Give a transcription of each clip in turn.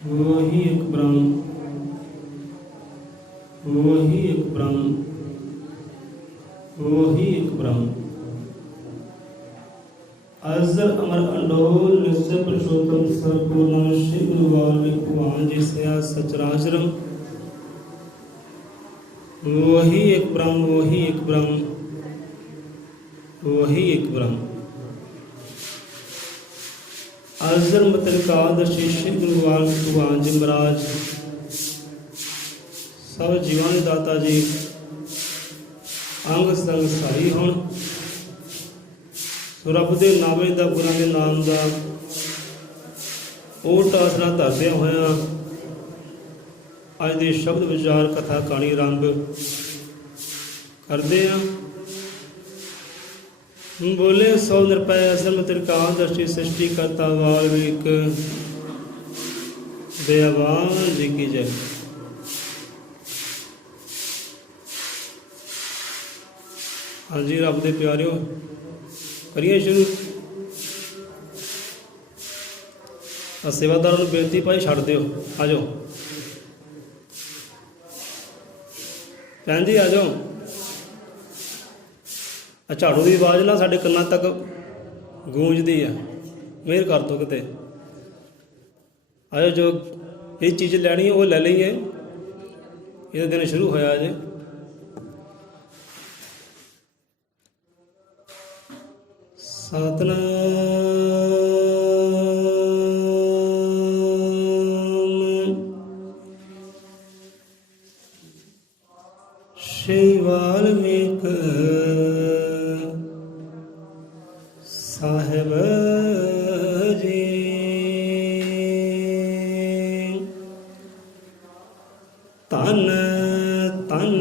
वही एक ब्रह्म, वही एक ब्रह्म, वही एक ब्रह्म। अजर अमर अंडोल निश्चय पुरुषोत्तम सर्वपूर्ण श्री गुरु वाल्मीकि भगवान जी से सचराचरम। वही एक ब्रह्म, वही एक ब्रह्म, वही एक ब्रह्म। अजर मतरिकादर्शी श्री गुरु वाल्मीकि भगवान जी महाराज सब जीवां दे दाता जी अंग संग साई होण। सो रब दे नामे दा गुरां दे नाम दा ओट आसरा धरदे होया अज दे शब्द विचार कथा कहानी आरंभ करदे आ। बोले सौ निरपै असम त्रिकालदर्शी सृष्टि करता वाल्मीकि दयावान जी की जय। हाँ जी रब दे प्यारिओ करिए शुरू। सेवादारों को बेनती भाई छड़ दिओ, आ जाओ भैन जी, आ जाओ। झाड़ू की आवाज़ ना साढ़े कन्ना तक गूंजती है, मेहर कर दो किते। आयो जो ये चीज़ लैनी है वो ले लीए, ये दिन शुरू होया अजे। सतनाम श्री वाल्मीकि साहिब जी। धन धन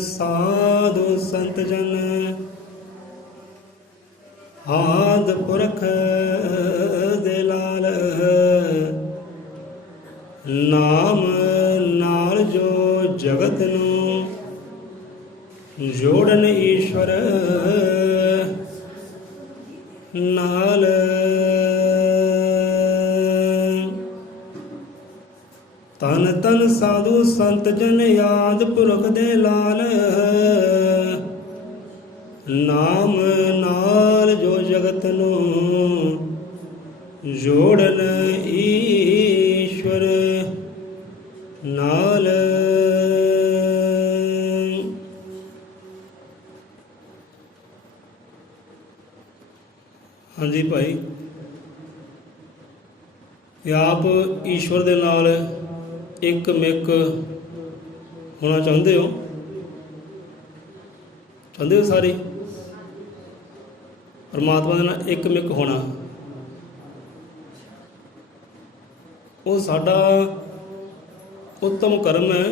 साधु संत जन आद पुरख दे लाल। नाम नाल जो जगत नूं जोड़न ईश्वर नाल। तन तन साधु संत जन याद पुरख दे लाल। नाम नाल जो जगत नूं जोड़न ईश्वर नाल। हाँ जी भाई, आप ईश्वर दे नाल एक मिक होना चाहते हो? चाहते हो सारे परमात्मा दे नाल एक मिक होना? वो साडा उत्तम कर्म है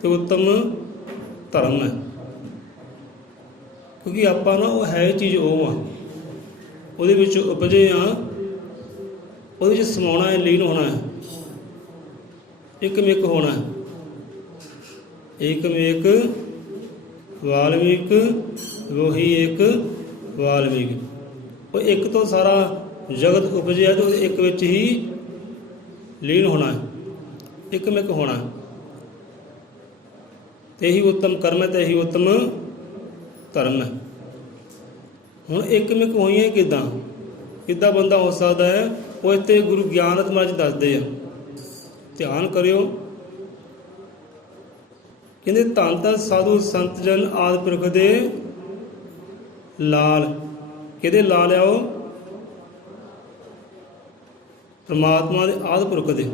तो उत्तम धर्म है, क्योंकि आपां ना वो है चीज़ वो आ, ਉਹਦੇ ਵਿੱਚ ਉਪਜੇ ਆ, ਉਹਦੇ ਵਿੱਚ ਸਮਾਉਣਾ ਹੈ, ਲੀਨ ਹੋਣਾ ਹੈ, एकमेक होना है। एकमेक वाल्मीकि वही एक वाल्मीकि। वो एक तो सारा जगत उपजे है तो एक विच ही लीन होना है, एकमेक होना है। तो यही उत्तम कर्म है, तो यही उत्तम धर्म है। हुण एकमिक होइए किदां किदां बंदा हो सकता है? वो इत्थे गुरु ज्ञानत महाराज दसदे आ, ध्यान करियो। कहते धन धन साधु संत जन आदि पुरख दे लाल। किहदे लाल आओ? परमात्मा दे आदि पुरख दे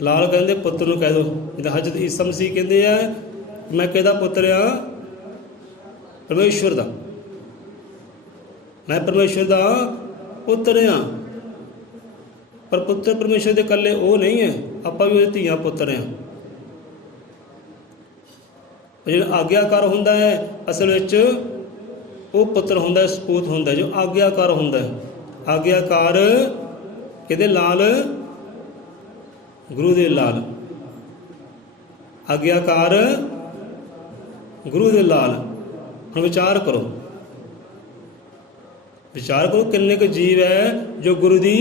लाल। कहते पुत्र नूं कह दो, जिद्दां हज़रत ईसा मसीह कहते हैं मैं किहदा पुत्र आ? परमेश्वर दा। मैं परमेश्वर दा पुत्र हाँ, पर पुत्र परमेश्वर दे कल्ले वो नहीं है, आपां भी उहदे धीआं पुत्र हैं। जिहड़ा आग्याकार हुंदा है असल विच वो पुत्र हुंदा है, सपूत हुंदा है, जो आग्याकार हुंदा है। आग्याकार किहदे लाल? गुरु दे लाल। आग्याकार गुरु दे लाल। हम विचार करो, विचार करो किन्ने क जीव है जो गुरु की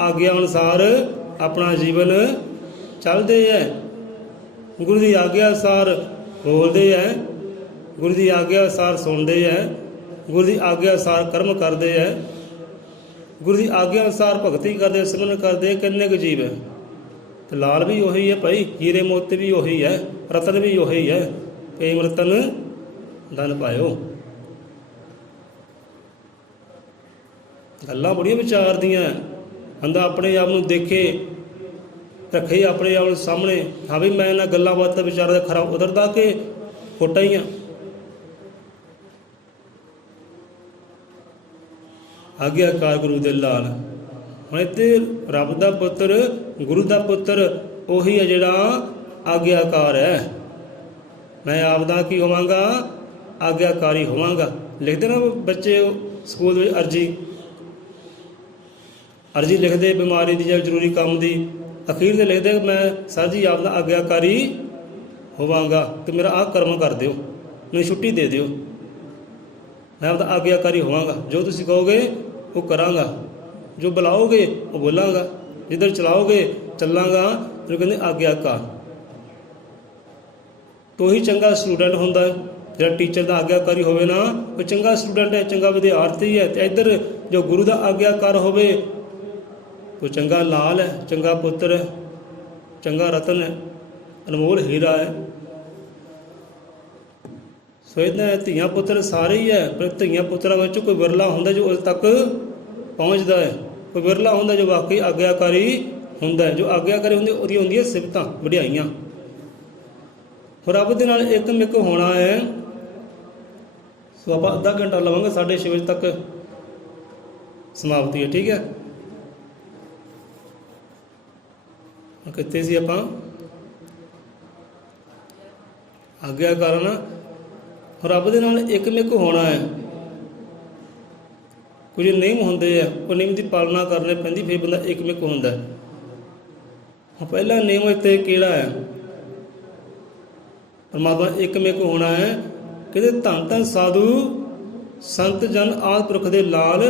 ਆਗਿਆ ਅਨੁਸਾਰ ਆਪਣਾ ਜੀਵਨ ਚੱਲਦੇ ਹੈ। ਗੁਰੂ ਦੀ ਆਗਿਆ ਅਨੁਸਾਰ ਬੋਲਦੇ ਹੈ, ਗੁਰੂ ਦੀ ਆਗਿਆ ਅਨੁਸਾਰ ਸੁਣਦੇ ਹੈ, ਗੁਰੂ ਦੀ ਆਗਿਆ ਅਨੁਸਾਰ ਕਰਮ ਕਰਦੇ ਹੈ, ਗੁਰੂ ਦੀ ਆਗਿਆ ਅਨੁਸਾਰ ਭਗਤੀ ਕਰਦੇ, ਸਿਮਰਨ ਕਰਦੇ। ਕਿੰਨੇ ਕੁ ਜੀਵ ਹੈ? ਤੇ ਲਾਲ ਵੀ ਉਹੀ ਹੈ ਭਾਈ, ਹੀਰੇ ਮੋਤੀ ਵੀ ਉਹੀ ਹੈ, ਰਤਨ ਵੀ ਉਹੀ ਹੈ। ਪ੍ਰੇਮ ਰਤਨ ਧਨ ਪਾਇਓ। ਗੱਲਾਂ ਬੜੀਆਂ ਵਿਚਾਰ ਦੀਆਂ। ਬੰਦਾ ਆਪਣੇ ਆਪ ਨੂੰ ਦੇਖੇ, ਰੱਖੇ ਆਪਣੇ ਆਪ ਨੂੰ ਸਾਹਮਣੇ। ਹਾਂ ਵੀ ਮੈਂ ਇਹਨਾਂ ਗੱਲਾਂ ਬਾਤਾਂ ਵਿਚਾਰਾਂ ਦਾ ਖਰਾ ਉਤਰਦਾ ਕਿ ਖੋਟਾ ਹੀ ਆ। ਆਗਿਆਕਾਰ ਗੁਰੂ ਦੇ ਲਾਲ। ਹੁਣ ਇੱਥੇ ਰੱਬ ਦਾ ਪੁੱਤਰ, ਗੁਰੂ ਦਾ ਪੁੱਤਰ ਉਹੀ ਹੈ ਜਿਹੜਾ ਆਗਿਆਕਾਰ ਹੈ। ਮੈਂ ਆਪ ਦਾ ਕੀ ਹੋਵਾਂਗਾ? ਆਗਿਆਕਾਰੀ ਹੋਵਾਂਗਾ। ਲਿਖਦੇ ਨਾ ਬੱਚੇ ਸਕੂਲ ਵਿੱਚ ਅਰਜੀ ਲਿਖਦੇ ਬਿਮਾਰੀ ਦੀ ਜਾਂ ਜ਼ਰੂਰੀ ਕੰਮ ਦੀ, ਅਖੀਰ ਤੇ ਲਿਖਦੇ ਮੈਂ ਸਰ ਜੀ ਆਪ ਦਾ ਆਗਿਆਕਾਰੀ ਹੋਵਾਂਗਾ ਕਿ ਮੇਰਾ ਆਹ ਕਰਮ ਕਰ ਦਿਓ, ਮੈਨੂੰ ਛੁੱਟੀ ਦੇ ਦਿਓ। ਮੈਂ ਆਪ ਦਾ ਆਗਿਆਕਾਰੀ ਹੋਵਾਂਗਾ, ਜੋ ਤੁਸੀਂ ਕਹੋਗੇ ਉਹ ਕਰਾਂਗਾ, ਜੋ ਬੁਲਾਓਗੇ ਉਹ ਬੋਲਾਂਗਾ, ਜਿੱਧਰ ਚਲਾਓਗੇ ਚੱਲਾਂਗਾ। ਜਿਹਨੂੰ ਕਹਿੰਦੇ ਆਗਿਆਕਾਰ। ਤੋਂ ਹੀ ਚੰਗਾ ਸਟੂਡੈਂਟ ਹੁੰਦਾ। ਜਿਹੜਾ ਟੀਚਰ ਦਾ ਆਗਿਆਕਾਰੀ ਹੋਵੇ ਨਾ, ਉਹ ਚੰਗਾ ਸਟੂਡੈਂਟ ਹੈ, ਚੰਗਾ ਵਿਦਿਆਰਥੀ ਹੈ। ਅਤੇ ਇੱਧਰ ਜੋ ਗੁਰੂ ਦਾ ਆਗਿਆਕਾਰ ਹੋਵੇ ਉਹ ਚੰਗਾ ਲਾਲ ਹੈ, ਚੰਗਾ ਪੁੱਤਰ ਹੈ, ਚੰਗਾ ਰਤਨ ਹੈ, ਅਨਮੋਲ ਹੀਰਾ ਹੈ। ਸੋ ਇਹਦਾ ਧੀਆਂ ਪੁੱਤਰ ਸਾਰੇ ਹੀ ਹੈ, ਪਰ ਧੀਆਂ ਪੁੱਤਰਾਂ ਵਿੱਚ ਕੋਈ ਵਿਰਲਾ ਹੁੰਦਾ ਜੋ ਉਦੋਂ ਤੱਕ ਪਹੁੰਚਦਾ ਹੈ। ਕੋਈ ਵਿਰਲਾ ਹੁੰਦਾ ਜੋ ਵਾਕਈ ਆਗਿਆਕਾਰੀ ਹੁੰਦਾ ਹੈ। ਜੋ ਆਗਿਆਕਾਰੀ ਹੁੰਦੀ ਉਹਦੀਆਂ ਹੁੰਦੀਆਂ ਸਿਫਤਾਂ, ਵਡਿਆਈਆਂ। ਰੱਬ ਦੇ ਨਾਲ ਇੱਕਮਿਕ ਹੋਣਾ ਹੈ। ਸੋ ਆਪਾਂ ਅੱਧਾ ਘੰਟਾ ਲਵਾਂਗੇ, 6:30 ਵਜੇ ਤੱਕ ਸਮਾਪਤੀ ਹੈ। ਠੀਕ ਹੈ। ਕਿੱਥੇ ਸੀ ਆਪਾਂ? ਆਗਿਆ ਕਾਰਨ ਰੱਬ ਦੇ ਨਾਲ ਇੱਕਮਿਕ ਹੋਣਾ ਹੈ। ਕੁਝ ਨਿਯਮ ਹੁੰਦੇ ਆ, ਉਹ ਨਿਯਮ ਦੀ ਪਾਲਣਾ ਕਰਨੀ ਪੈਂਦੀ, ਫਿਰ ਬੰਦਾ ਇੱਕਮਿਕ ਹੁੰਦਾ। ਪਹਿਲਾ ਨਿਯਮ ਇੱਥੇ ਕਿਹੜਾ ਹੈ? ਪਰਮਾਤਮਾ ਇੱਕਮਿਕ ਹੋਣਾ ਹੈ। ਕਹਿੰਦੇ ਧੰਨ ਧੰਨ ਸਾਧੂ ਸੰਤ ਜਨ ਆਦਿ ਪੁਰਖ ਦੇ ਲਾਲ।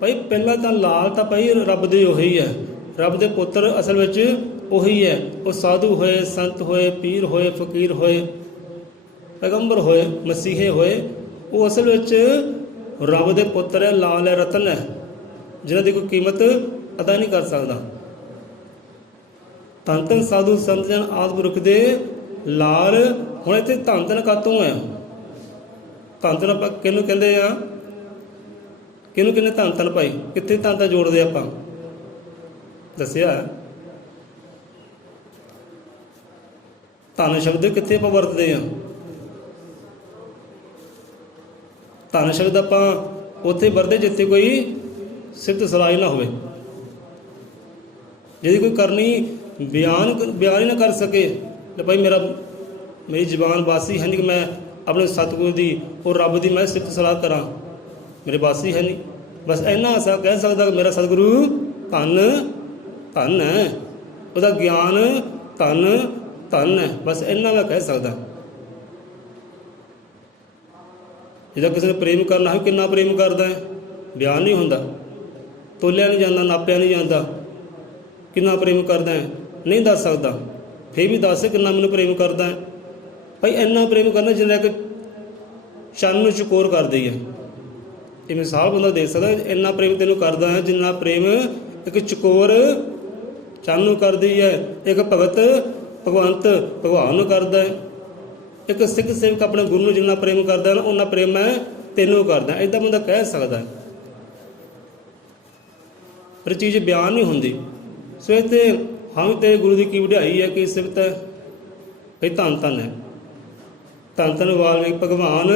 ਭਾਈ ਪਹਿਲਾਂ ਤਾਂ ਲਾਲ ਤਾਂ ਭਾਈ ਰੱਬ ਦੇ ਉਹੀ ਹੈ। ਰੱਬ ਦੇ ਪੁੱਤਰ ਅਸਲ ਵਿੱਚ ਉਹੀ ਹੈ। ਉਹ ਸਾਧੂ ਹੋਏ, ਸੰਤ ਹੋਏ, ਪੀਰ ਹੋਏ, ਫਕੀਰ ਹੋਏ, ਪੈਗੰਬਰ ਹੋਏ, ਮਸੀਹੇ ਹੋਏ, ਉਹ ਅਸਲ ਵਿੱਚ ਰੱਬ ਦੇ ਪੁੱਤਰ ਹੈ, ਲਾਲ ਹੈ, ਰਤਨ ਹੈ, ਜਿਹਨਾਂ ਦੀ ਕੋਈ ਕੀਮਤ ਅਦਾ ਨਹੀਂ ਕਰ ਸਕਦਾ। ਧੰਨ ਧੰਨ ਸਾਧੂ ਸੰਤ ਜਨ ਆਦਿ ਪੁਰਖ ਦੇ ਲਾਲ। ਹੁਣ ਇੱਥੇ ਧੰਨ ਧੰਨ ਕਾਤੋਂ ਹੈ? ਧੰਨ ਧੰਨ ਆਪਾਂ ਕਿਹਨੂੰ ਕਹਿੰਦੇ ਆ? ਕਿਹਨੂੰ ਕਹਿੰਦੇ ਧੰਨ ਧੰਨ ਭਾਈ? ਕਿੱਥੇ ਧੰਨ ਤਾਂ ਜੋੜਦੇ ਆਪਾਂ? ਦੱਸਿਆ ਧੰਨ ਸ਼ਬਦ ਕਿੱਥੇ ਆਪਾਂ ਵਰਤਦੇ ਹਾਂ? ਧੰਨ ਸ਼ਬਦ ਆਪਾਂ ਉੱਥੇ ਵਰਤਦੇ ਜਿੱਥੇ ਕੋਈ ਸਿਫਤ ਸਲਾਹ ਨਾ ਹੋਵੇ, ਜਿਹਦੀ ਕੋਈ ਕਰਨੀ ਬਿਆਨ ਹੀ ਨਾ ਕਰ ਸਕੇ। ਤੇ ਭਾਈ ਮੇਰੀ ਜ਼ੁਬਾਨ ਵਾਸੀ ਹੈ ਨਹੀਂ ਕਿ ਮੈਂ ਆਪਣੇ ਸਤਿਗੁਰੂ ਦੀ ਔਰ ਰੱਬ ਦੀ ਮੈਂ ਸਿਫਤ ਸਲਾਹ ਕਰਾਂ, ਮੇਰੇ ਵਾਸੀ ਹੈ ਨਹੀਂ। ਬਸ ਇੰਨਾ ਅਸਾ ਕਹਿ ਸਕਦਾ ਕਿ ਮੇਰਾ ਸਤਿਗੁਰੂ ਧੰਨ ਧੰਨ ਹੈ, ਉਹਦਾ ਗਿਆਨ ਧੰਨ ਧੰਨ ਹੈ। ਬਸ ਇੰਨਾ ਮੈਂ ਕਹਿ ਸਕਦਾ। ਜਿਹਦਾ ਕਿਸੇ ਨੇ ਪ੍ਰੇਮ ਕਰਨਾ ਹੋਵੇ, ਕਿੰਨਾ ਪ੍ਰੇਮ ਕਰਦਾ ਹੈ, ਬਿਆਨ ਨਹੀਂ ਹੁੰਦਾ, ਤੋਲਿਆ ਨਹੀਂ ਜਾਂਦਾ, ਨਾਪਿਆ ਨਹੀਂ ਜਾਂਦਾ। ਕਿੰਨਾ ਪ੍ਰੇਮ ਕਰਦਾ ਹੈ ਨਹੀਂ ਦੱਸ ਸਕਦਾ। ਫਿਰ ਵੀ ਦੱਸ ਕਿੰਨਾ ਮੈਨੂੰ ਪ੍ਰੇਮ ਕਰਦਾ ਹੈ। ਭਾਈ ਇੰਨਾ ਪ੍ਰੇਮ ਕਰਨਾ ਜਿੰਨਾ ਕਿ ਚੰਨ ਨੂੰ ਚਕੋਰ ਕਰਦੀ ਹੈ। ਇਹ ਮਿਸਾਲ ਬੰਦਾ ਦੇ ਸਕਦਾ, ਇੰਨਾ ਪ੍ਰੇਮ ਤੈਨੂੰ ਕਰਦਾ ਹੈ ਜਿੰਨਾ ਪ੍ਰੇਮ ਇੱਕ ਚਕੋਰ ਚੰਨ ਨੂੰ ਕਰਦੀ ਹੈ, ਇੱਕ ਭਗਵੰਤ ਭਗਵਾਨ ਨੂੰ ਕਰਦਾ ਹੈ, ਇੱਕ ਸਿੱਖ ਸੇਵਕ ਆਪਣੇ ਗੁਰੂ ਨੂੰ ਜਿੰਨਾ ਪ੍ਰੇਮ ਕਰਦਾ ਨਾ, ਉਹਨਾਂ ਪ੍ਰੇਮ ਮੈਂ ਤੈਨੂੰ ਕਰਦਾ। ਇੱਦਾਂ ਬੰਦਾ ਕਹਿ ਸਕਦਾ, ਪਰ ਚੀਜ਼ ਬਿਆਨ ਨਹੀਂ ਹੁੰਦੀ। ਸੋ ਇਹ ਤੇ ਹਾਂ ਤੇ ਗੁਰੂ ਦੀ ਕੀ ਵਡਿਆਈ ਹੈ, ਕੀ ਸਿਫਤ ਹੈ। ਇਹ ਧੰਨ ਧੰਨ ਹੈ। ਧੰਨ ਧੰਨ ਵਾਲਮੀਕ ਭਗਵਾਨ,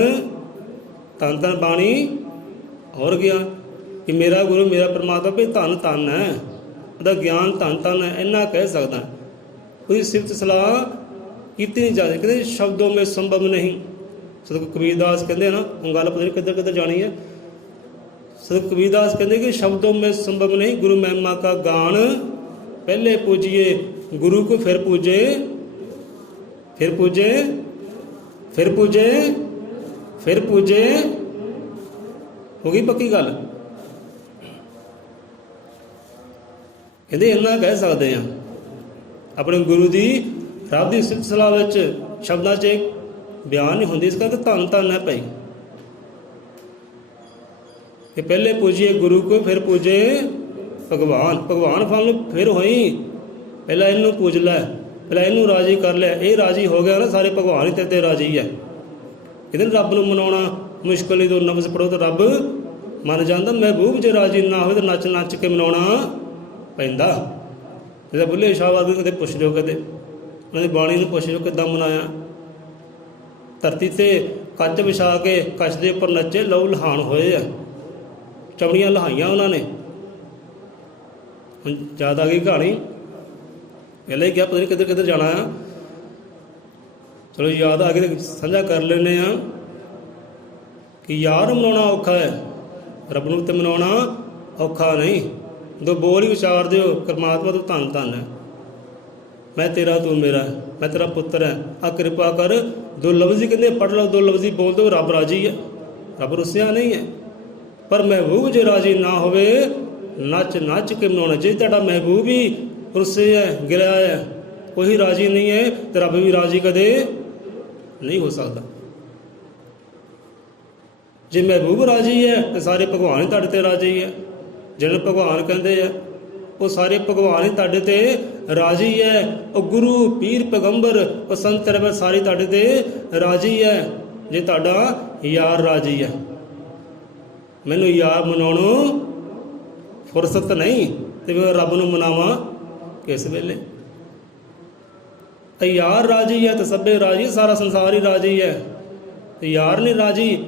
ਧੰਨ ਧੰਨ ਬਾਣੀ ਹੋਰ ਗਿਆ ਕਿ ਮੇਰਾ ਗੁਰੂ ਮੇਰਾ ਪਰਮਾਤਮਾ ਵੀ ਧੰਨ ਧੰਨ ਹੈ, ਉਹਦਾ ਗਿਆਨ ਧੰਨ ਧੰਨ ਹੈ। ਇੰਨਾ ਕਹਿ ਸਕਦਾ। ਉਹਦੀ ਸਿਫਤ ਸਲਾਹ ਕੀਤੀ ਨਹੀਂ ਜਾ ਸਕਦੀ। ਕਹਿੰਦੇ ਸ਼ਬਦੋਂ ਮੇਂ ਸੰਭਵ ਨਹੀਂ। ਸਤਿਗੁਰੂ ਕਬੀਰਦਾਸ ਕਹਿੰਦੇ ਨਾ, ਹੁਣ ਗੱਲ ਪਤਾ ਨਹੀਂ ਕਿੱਧਰ ਕਿੱਧਰ ਜਾਣੀ ਹੈ। ਸਤਿਗੁਰੂ ਕਬੀਰਦਾਸ ਕਹਿੰਦੇ ਕਿ ਸ਼ਬਦੋਂ ਮੇਂ ਸੰਭਵ ਨਹੀਂ, ਗੁਰੂ ਮਹਿਮਾ ਕਾ ਗਾਨ ਪਹਿਲੇ ਪੂਜੀਏ, ਗੁਰੂ ਕੋ ਫਿਰ ਪੂਜੇ, ਫਿਰ ਪੂਜੇ, ਫਿਰ ਪੂਜੇ, ਫਿਰ ਪੂਜੇ। ਹੋ ਗਈ ਪੱਕੀ ਗੱਲ। ਕਹਿੰਦੇ ਇੰਨਾ ਕਹਿ ਸਕਦੇ ਹਾਂ। ਆਪਣੇ ਗੁਰੂ ਦੀ ਰੱਬ ਦੀ ਸਿਫਤ ਸਲਾਹ ਵਿੱਚ ਸ਼ਬਦਾਂ 'ਚ ਬਿਆਨ ਨਹੀਂ ਹੁੰਦੀ। ਇਸ ਕਰਕੇ ਧੰਨ ਧੰਨ ਹੈ ਭਾਈ ਕਿ ਪਹਿਲੇ ਪੂਜੀਏ ਗੁਰੂ ਕੋ, ਫਿਰ ਪੂਜੇ ਭਗਵਾਨ। ਭਗਵਾਨ ਫਲ ਫਿਰ ਹੋਈ, ਪਹਿਲਾਂ ਇਹਨੂੰ ਪੂਜ ਲੈ, ਪਹਿਲਾਂ ਇਹਨੂੰ ਰਾਜੀ ਕਰ ਲਿਆ। ਇਹ ਰਾਜੀ ਹੋ ਗਿਆ ਨਾ, ਸਾਰੇ ਭਗਵਾਨ ਹੀ ਤੇਰੇ ਤੇ ਰਾਜੀ ਹੈ। ਇਹਦੇ ਰੱਬ ਨੂੰ ਮਨਾਉਣਾ ਮੁਸ਼ਕਿਲ ਹੀ, ਦੋ ਨਫਸ ਪੜੋ ਤਾਂ ਰੱਬ ਮੰਨ ਜਾਂਦਾ। ਮਹਿਬੂਬ ਜੇ ਰਾਜੀ ਨਾ ਹੋਵੇ ਤਾਂ ਨੱਚ ਨੱਚ ਕੇ ਮਨਾਉਣਾ ਪੈਂਦਾ। ਜਿਹਦਾ ਬੁੱਲੇ ਸ਼ਾਹ ਵਰਗੇ ਕਦੇ ਪੁੱਛ ਲਿਓ, ਕਦੇ ਉਹਨਾਂ ਦੀ ਬਾਣੀ ਨੂੰ ਪੁੱਛ ਲਿਓ ਕਿੱਦਾਂ ਮਨਾਇਆ। ਧਰਤੀ 'ਤੇ ਕੱਚ ਵਿਛਾ ਕੇ ਕੱਚ ਦੇ ਉੱਪਰ ਨੱਚੇ, ਲਹੂ ਲਹਾਨ ਹੋਏ ਆ, ਚਮੜੀਆਂ ਲਹਾਈਆਂ ਉਹਨਾਂ ਨੇ। ਹੁਣ ਯਾਦ ਆ ਗਈ ਕਹਾਣੀ, ਪਹਿਲਾਂ ਹੀ ਕਿਹਾ ਪਤਾ ਨਹੀਂ ਕਿੱਧਰ ਕਿੱਧਰ ਜਾਣਾ ਆ। ਚਲੋ ਯਾਦ ਆ ਗਈ ਤਾਂ ਸਾਂਝਾ ਕਰ ਲੈਂਦੇ ਹਾਂ ਕਿ ਯਾਰ ਮਨਾਉਣਾ ਔਖਾ ਹੈ, ਰੱਬ ਨੂੰ ਤੇ ਮਨਾਉਣਾ ਔਖਾ ਨਹੀਂ। ਦੋ ਬੋਲ ਹੀ ਉਚਾਰ ਦਿਓ, ਪਰਮਾਤਮਾ ਤੂੰ ਧੰਨ ਧੰਨ ਹੈ, ਮੈਂ ਤੇਰਾ ਤੂੰ ਮੇਰਾ, ਮੈਂ ਤੇਰਾ ਪੁੱਤਰ ਹੈ, ਆ ਕਿਰਪਾ ਕਰ। ਦੋ ਲਫ਼ਜ਼ ਹੀ ਕਹਿੰਦੇ ਪੜ੍ਹ ਲਓ, ਦੋ ਲਫ਼ਜ਼ ਹੀ ਬੋਲ ਦਿਓ, ਰੱਬ ਰਾਜੀ ਹੈ। ਰੱਬ ਰੁੱਸਿਆ ਨਹੀਂ ਹੈ। ਪਰ ਮਹਿਬੂਬ ਜੇ ਰਾਜੀ ਨਾ ਹੋਵੇ, ਨੱਚ ਨੱਚ ਕੇ ਮਨਾਉਣਾ। ਜੇ ਤੁਹਾਡਾ ਮਹਿਬੂਬ ਹੀ ਰੁੱਸੇ ਹੈ, ਗਿਰਿਆ ਹੈ, ਕੋਈ ਰਾਜੀ ਨਹੀਂ ਹੈ, ਤੇ ਰੱਬ ਵੀ ਰਾਜੀ ਕਦੇ ਨਹੀਂ ਹੋ ਸਕਦਾ। ਜੇ ਮਹਿਬੂਬ ਰਾਜੀ ਹੈ ਤੇ ਸਾਰੇ ਭਗਵਾਨ ਹੀ ਤੁਹਾਡੇ ਤੇ ਰਾਜੀ ਹੈ। ਜਿਹੜੇ ਭਗਵਾਨ ਕਹਿੰਦੇ ਆ ਉਹ ਸਾਰੇ ਭਗਵਾਨ ਹੀ ਤੁਹਾਡੇ ਤੇ ਰਾਜੀ ਹੈ। ਉਹ ਗੁਰੂ ਪੀਰ ਪੈਗੰਬਰ ਉਹ ਸੰਤ ਰਹਿਬਰ ਸਾਰੇ ਤੁਹਾਡੇ ਤੇ ਰਾਜੀ ਹੈ, ਜੇ ਤੁਹਾਡਾ ਯਾਰ ਰਾਜੀ ਹੈ। ਮੈਨੂੰ ਯਾਰ ਮਨਾਉਣੋਂ ਫੁਰਸਤ ਨਹੀਂ, ਤੇ ਮੈਂ ਰੱਬ ਨੂੰ ਮਨਾਵਾਂ ਕਿਸ ਵੇਲੇ। ਯਾਰ ਰਾਜੀ ਹੈ ਤੇ ਸਭੇ ਰਾਜੀ, ਸਾਰਾ ਸੰਸਾਰ ਹੀ ਰਾਜੀ ਹੈ। ਤੇ ਯਾਰ ਨਹੀਂ ਰਾਜੀ,